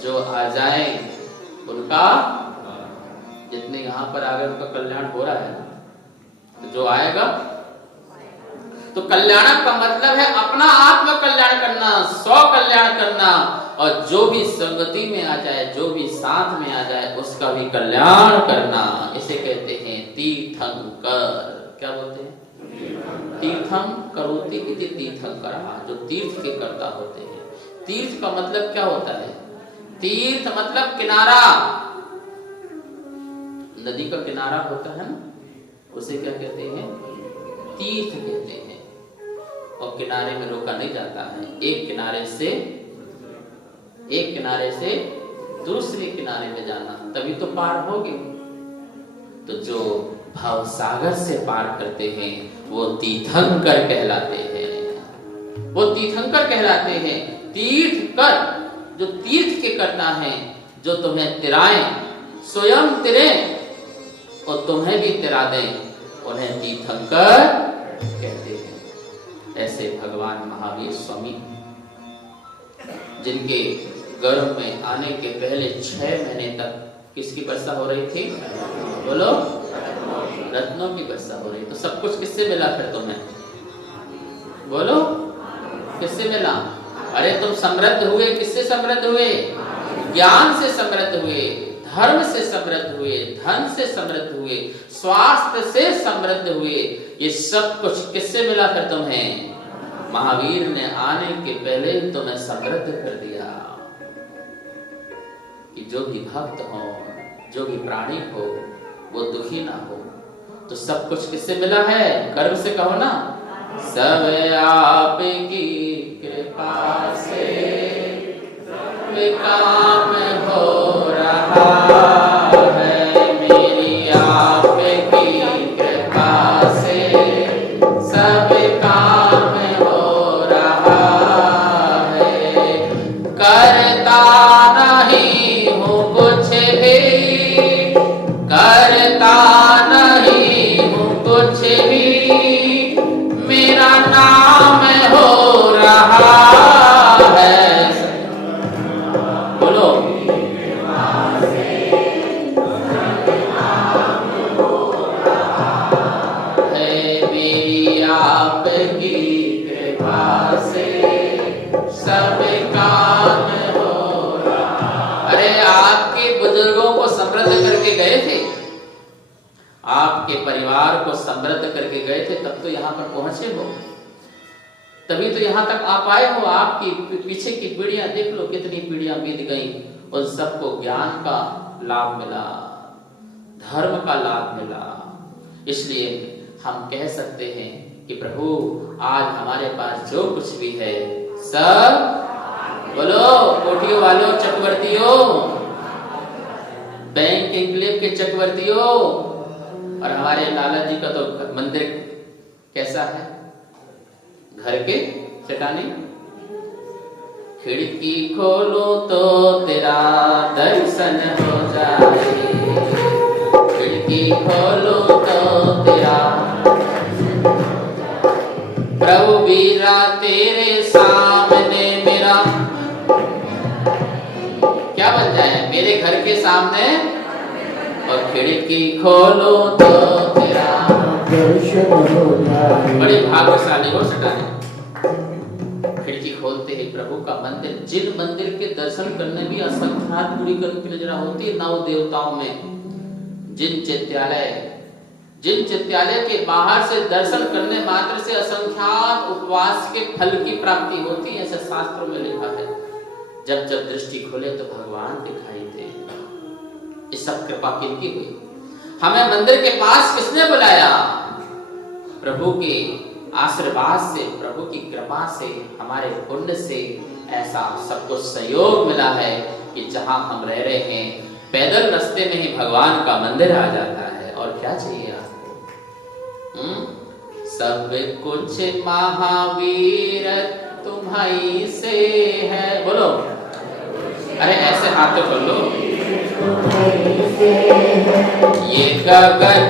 जो आ जाए उनका, जितने यहाँ पर आ गए उनका कल्याण हो रहा है ना, तो जो आएगा। तो कल्याणक का मतलब है अपना आत्म कल्याण करना, स्व कल्याण करना, और जो भी संगति में आ जाए, जो भी साथ में आ जाए, उसका भी कल्याण करना। इसे कहते हैं तीर्थंकर। क्या बोलते हैं? तीर्थम करोति इति तीर्थंकरः, जो तीर्थ के कर्ता होते हैं। तीर्थ का मतलब क्या होता है? तीर्थ मतलब किनारा। नदी का किनारा होता है ना, उसे क्या कहते हैं? तीर्थ कहते हैं। और किनारे में रोका नहीं जाता है, एक किनारे से दूसरे किनारे में जाना, तभी तो पार होगी। तो जो भाव सागर से पार करते हैं वो तीर्थंकर कहलाते हैं। वो तीर्थंकर कहलाते हैं। तीर्थकर, जो तीर्थ के करता है, जो तुम्हें तिराए, स्वयं तिरे और तुम्हें भी तिरा दें, उन्हें तीर्थंकर कहते हैं। ऐसे भगवान महावीर स्वामी, जिनके गर्भ में आने के पहले 6 महीने तक किसकी वर्षा हो रही थी? बोलो, रत्नों की वर्षा हो रही। तो सब कुछ किससे मिला फिर तुम्हें? बोलो, किससे मिला? अरे तुम समृद्ध हुए, किससे समृद्ध हुए? ज्ञान से समृद्ध हुए, धर्म से समृद्ध हुए, धन से समृद्ध हुए, स्वास्थ्य से समृद्ध हुए। ये सब कुछ किससे मिला फिर तुम्हें? महावीर ने आने के पहले तुम्हें समृद्ध कर दिया। कि जो भी भक्त हो, जो भी प्राणी हो, वो दुखी ना हो। तो सब कुछ किससे मिला है? गर्व से कहो ना, सब आपकी कृपा से काम हो रहा है, मेरी आपकी कृपा से सब काम हो रहा है। करता नहीं हूँ कुछ भी, करता नहीं हूँ कुछ भी, मेरा नाम हो रहा है। बोलो, है मेरी आपकी कृपा से सब काम हो रहा। अरे आपके बुजुर्गों को समृद्ध करके गए थे, आपके परिवार को समृद्ध करके गए थे, तब तो यहाँ पर पहुंचे हो, तभी तो यहाँ तक आप आए हो। आपकी पीछे की पीढ़ियां देख लो, कितनी पीढ़ियां बीत गई, उन सबको ज्ञान का लाभ मिला, धर्म का लाभ मिला। इसलिए हम कह सकते हैं कि प्रभु आज हमारे पास जो कुछ भी है सब, बोलो कोठियों वालों, चक्रवर्तियों, बैंक एन्क्लेव के चक्रवर्तियों। और हमारे लाला जी का तो मंदिर कैसा है? घर के चटाने। खिड़की खोलो तो तेरा दर्शन हो जाए, खिड़की खोलो तो तेरा। प्रभु वीरा तेरे सामने मेरा क्या बन जाए? मेरे घर के सामने। और खिड़की खोलो तो तेरा दर्शन हो जाए। बड़े भाग्यशाली हो सटाने। खिड़की खोलते ही प्रभु का मंदिर, जिन मंदिर के दर्शन करने भी असंख्यात पूरी की नजर होती है, 9 देवताओं में जिन चित्यालय के बाहर से दर्शन करने मात्र से असंख्यात उपवास के फल की प्राप्ति होती है, ऐसे शास्त्रों में लिखा है। जब जब दृष्टि खोले तो भगवान दिखाई दे। इस सब कृपा किनकी हुई? हमें मंदिर के पास किसने बुलाया? प्रभु के आशीर्वाद से, प्रभु की कृपा से, हमारे पुण्य से ऐसा सब कुछ सहयोग मिला है कि जहां हम रह रहे हैं, पैदल रास्ते में ही भगवान का मंदिर आ जाता है। और क्या चाहिए आपको? सब कुछ महावीर तुम्हारी से है। बोलो, अरे ऐसे हाथ खोल लो। ये गगन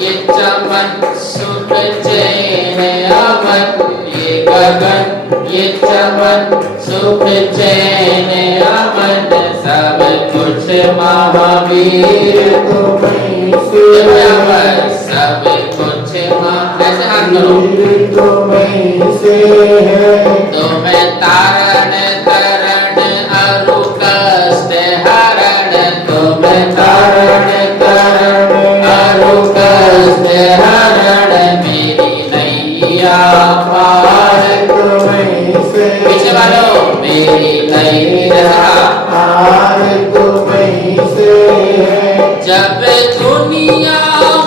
ये चमन सुख चैन अमन, ये गगन ये चमन सुख चैन अमन, सब कुछ महावीर तुम्हीं से, सब कुछ ऐसे हाथ करो। नहीं हार तुम्हीं से है। जब दुनिया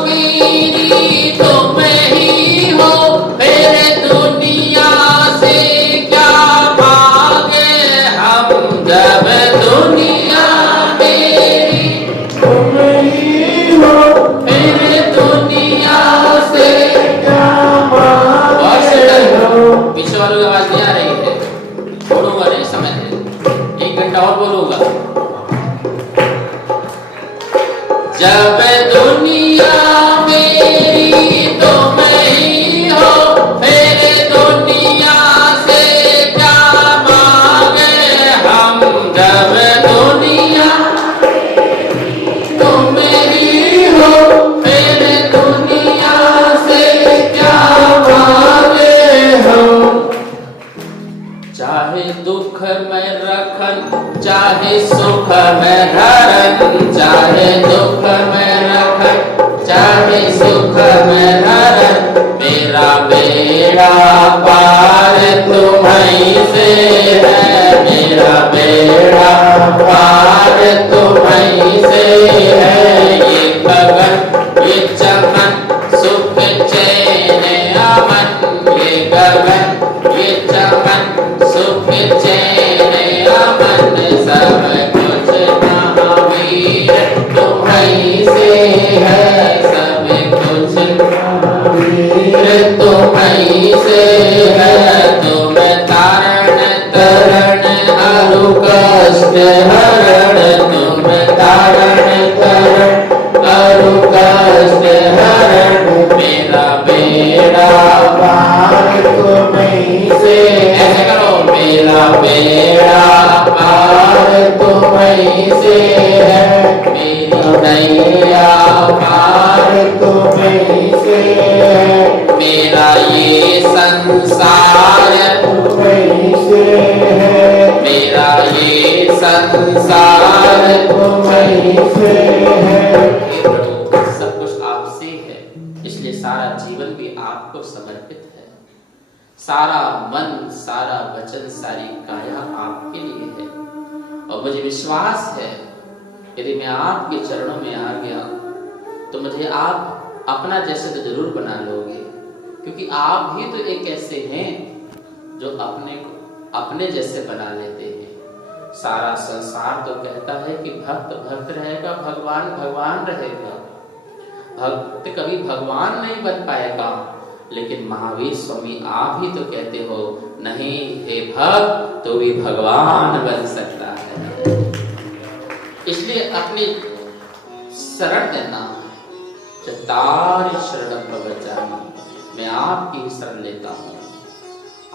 मेरी तुम ही हो, फिर दुनिया से क्या भागे हम। जब दुनिया मेरी तुम ही हो, फिर दुनिया से क्या मांगे हो। पीछे वालों की आवाज नहीं आ रही है, बोलूंगा नहीं समझ रहे, 1 घंटा और बोलूंगा। जब दुनिया मेरी तुम ही हो, फिर दुनिया से क्या मांगे हम। जब दुनिया तुम ही हो, फिर दुनिया से क्या मांगे हम। चाहे दुख में रखन, चाहे सुख में धरन, चाहे दुख में रखन, चाहे सुख में धरन, मेरा बेड़ा पार तुम्हीं से है। मेरा बेड़ा पार तुम्हीं से है। ये गगन ये चमन सुख चैन अमन, ये गगन ये चमन सुख चैन अमन, सब कुछ महावीर तुम्हीं से है। सब कुछ महावीर तुम्हीं से है। तुम तारण तरण हरु कष्ट हरण, तुम तारण तरण हरु कष्ट हरण, मेरा बेड़ा पार तुम्हीं से है। ऐसे करो, मेरा बेड़ा पार तुम्हीं से है। मेरी नैया पार तुम्हीं से है। मेरा ये संसार तुम्हीं से है। मेरा ये संसार तुम्हीं से है। हे प्रभु, सब कुछ आपसे है, इसलिए सारा जीवन भी आपको समर्पित है। सारा मन, सारा वचन, सारी काया आपके लिए है। और मुझे विश्वास है यदि मैं आपके चरणों में आ गया तो मुझे आप अपना जैसे तो जरूर बना लोगे, क्योंकि आप भी तो एक ऐसे हैं जो अपने को अपने जैसे बना लेते हैं। सारा संसार तो कहता है कि भक्त भक्त रहेगा, भगवान भगवान रहेगा। भक्त कभी भगवान नहीं बन पाएगा, लेकिन महावीर स्वामी आप ही तो कहते हो नहीं हे भक्त तो भी भगवान बन सकता है। इसलिए अपनी शरण देना, तार शरण भवजामी, मैं आपकी ही शरण लेता हूँ।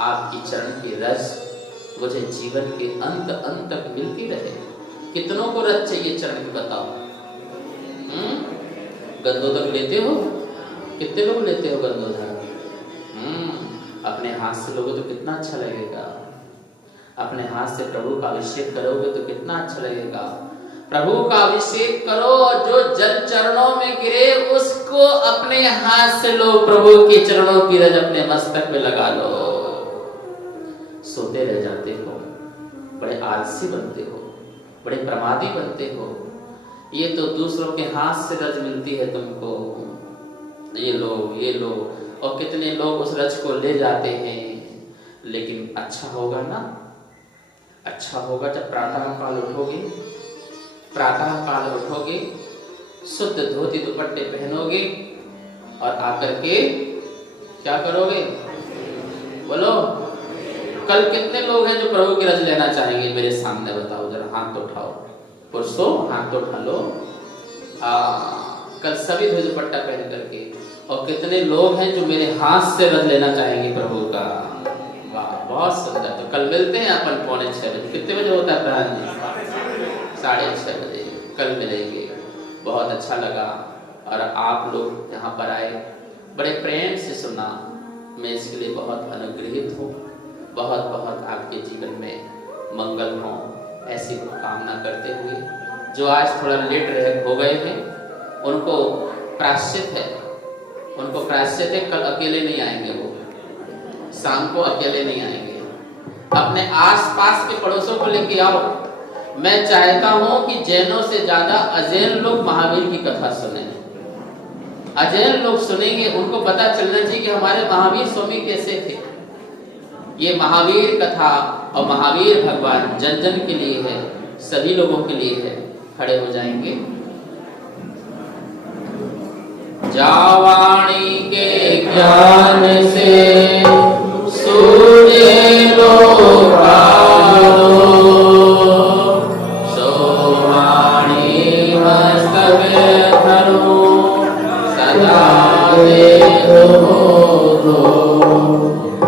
आपकी चरण की रस मुझे जीवन के अंत अंत तक मिलती रहे। कितनों को रस चाहिए चरण की बताओ? गंदोदक लेते हो? कितने लोग लेते हो गंदोदक? अपने हाथ से लोगे तो कितना अच्छा लगेगा। अपने हाथ से प्रभु का अभिषेक करोगे तो कितना अच्छा लगेगा। प्रभु का अभिषेक करो और जो जल चरणों में गिरे उसको अपने हाथ से लो। प्रभु के चरणों की रज अपने मस्तक में लगा लो। सोते रह जाते हो, बड़े आलसी बनते हो, बड़े प्रमादी बनते हो। ये तो दूसरों के हाथ से रज मिलती है तुमको, ये लो ये लो। और कितने लोग उस रज को ले जाते हैं। लेकिन अच्छा होगा ना, अच्छा होगा जब प्रातः काल उठोगे, प्रातः काल उठोगे, शुद्ध धोती दुपट्टे पहनोगे और आकर के क्या करोगे? बोलो, कल कितने लोग हैं जो प्रभु की रज लेना चाहेंगे? मेरे सामने बताओ जरा, हाथ तो उठाओ। पुरुषों हाथ तो उठा लो। कल सभी धोती दुपट्टा पहन करके। और कितने लोग हैं जो मेरे हाथ से रज लेना चाहेंगे प्रभु का? वाह, बहुत सुंदर। तो कल मिलते हैं अपन 5:45 बजे। कितने बजे होता है प्रधान जी? 6:30 बजे कल मिलेंगे। बहुत अच्छा लगा और आप लोग यहाँ पर आए, बड़े प्रेम से सुना। मैं इसके लिए बहुत अनुग्रहित हूँ। बहुत बहुत आपके जीवन में मंगल हो, ऐसी कामना करते हुए जो आज थोड़ा लेट हो गए हैं उनको प्रायश्चित है, उनको प्रायश्चित है। कल अकेले नहीं आएंगे, वो शाम को अकेले नहीं आएंगे। अपने आसपास के पड़ोसों को लेके आओ। मैं चाहता हूं कि जैनों से ज्यादा अजैन लोग महावीर की कथा सुने। अजैन लोग सुनेंगे, उनको पता चलना चाहिए कि हमारे महावीर स्वामी कैसे थे। ये महावीर कथा और महावीर भगवान जन जन के लिए है, सभी लोगों के लिए है। खड़े हो जाएंगे। जावाणी के ज्ञान से सूझे लोकालो, सोवाणी मस्तक धरो सदा देखो।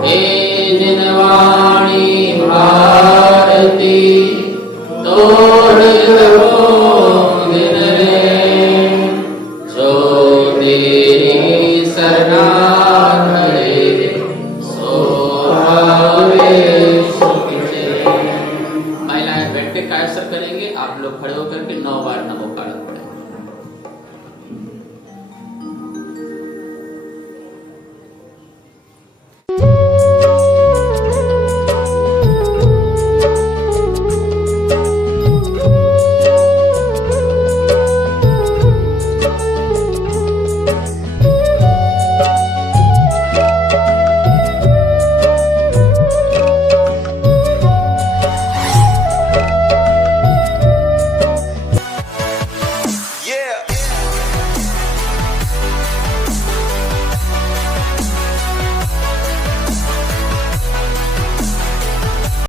हे जिनवाणी भारती तोड़ दिन रे, जो तेरी शरणा करे सो आवे सुख चैन। महिलाएं बैठ के कायसर करेंगे, आप लोग खड़े होकर के 9 बार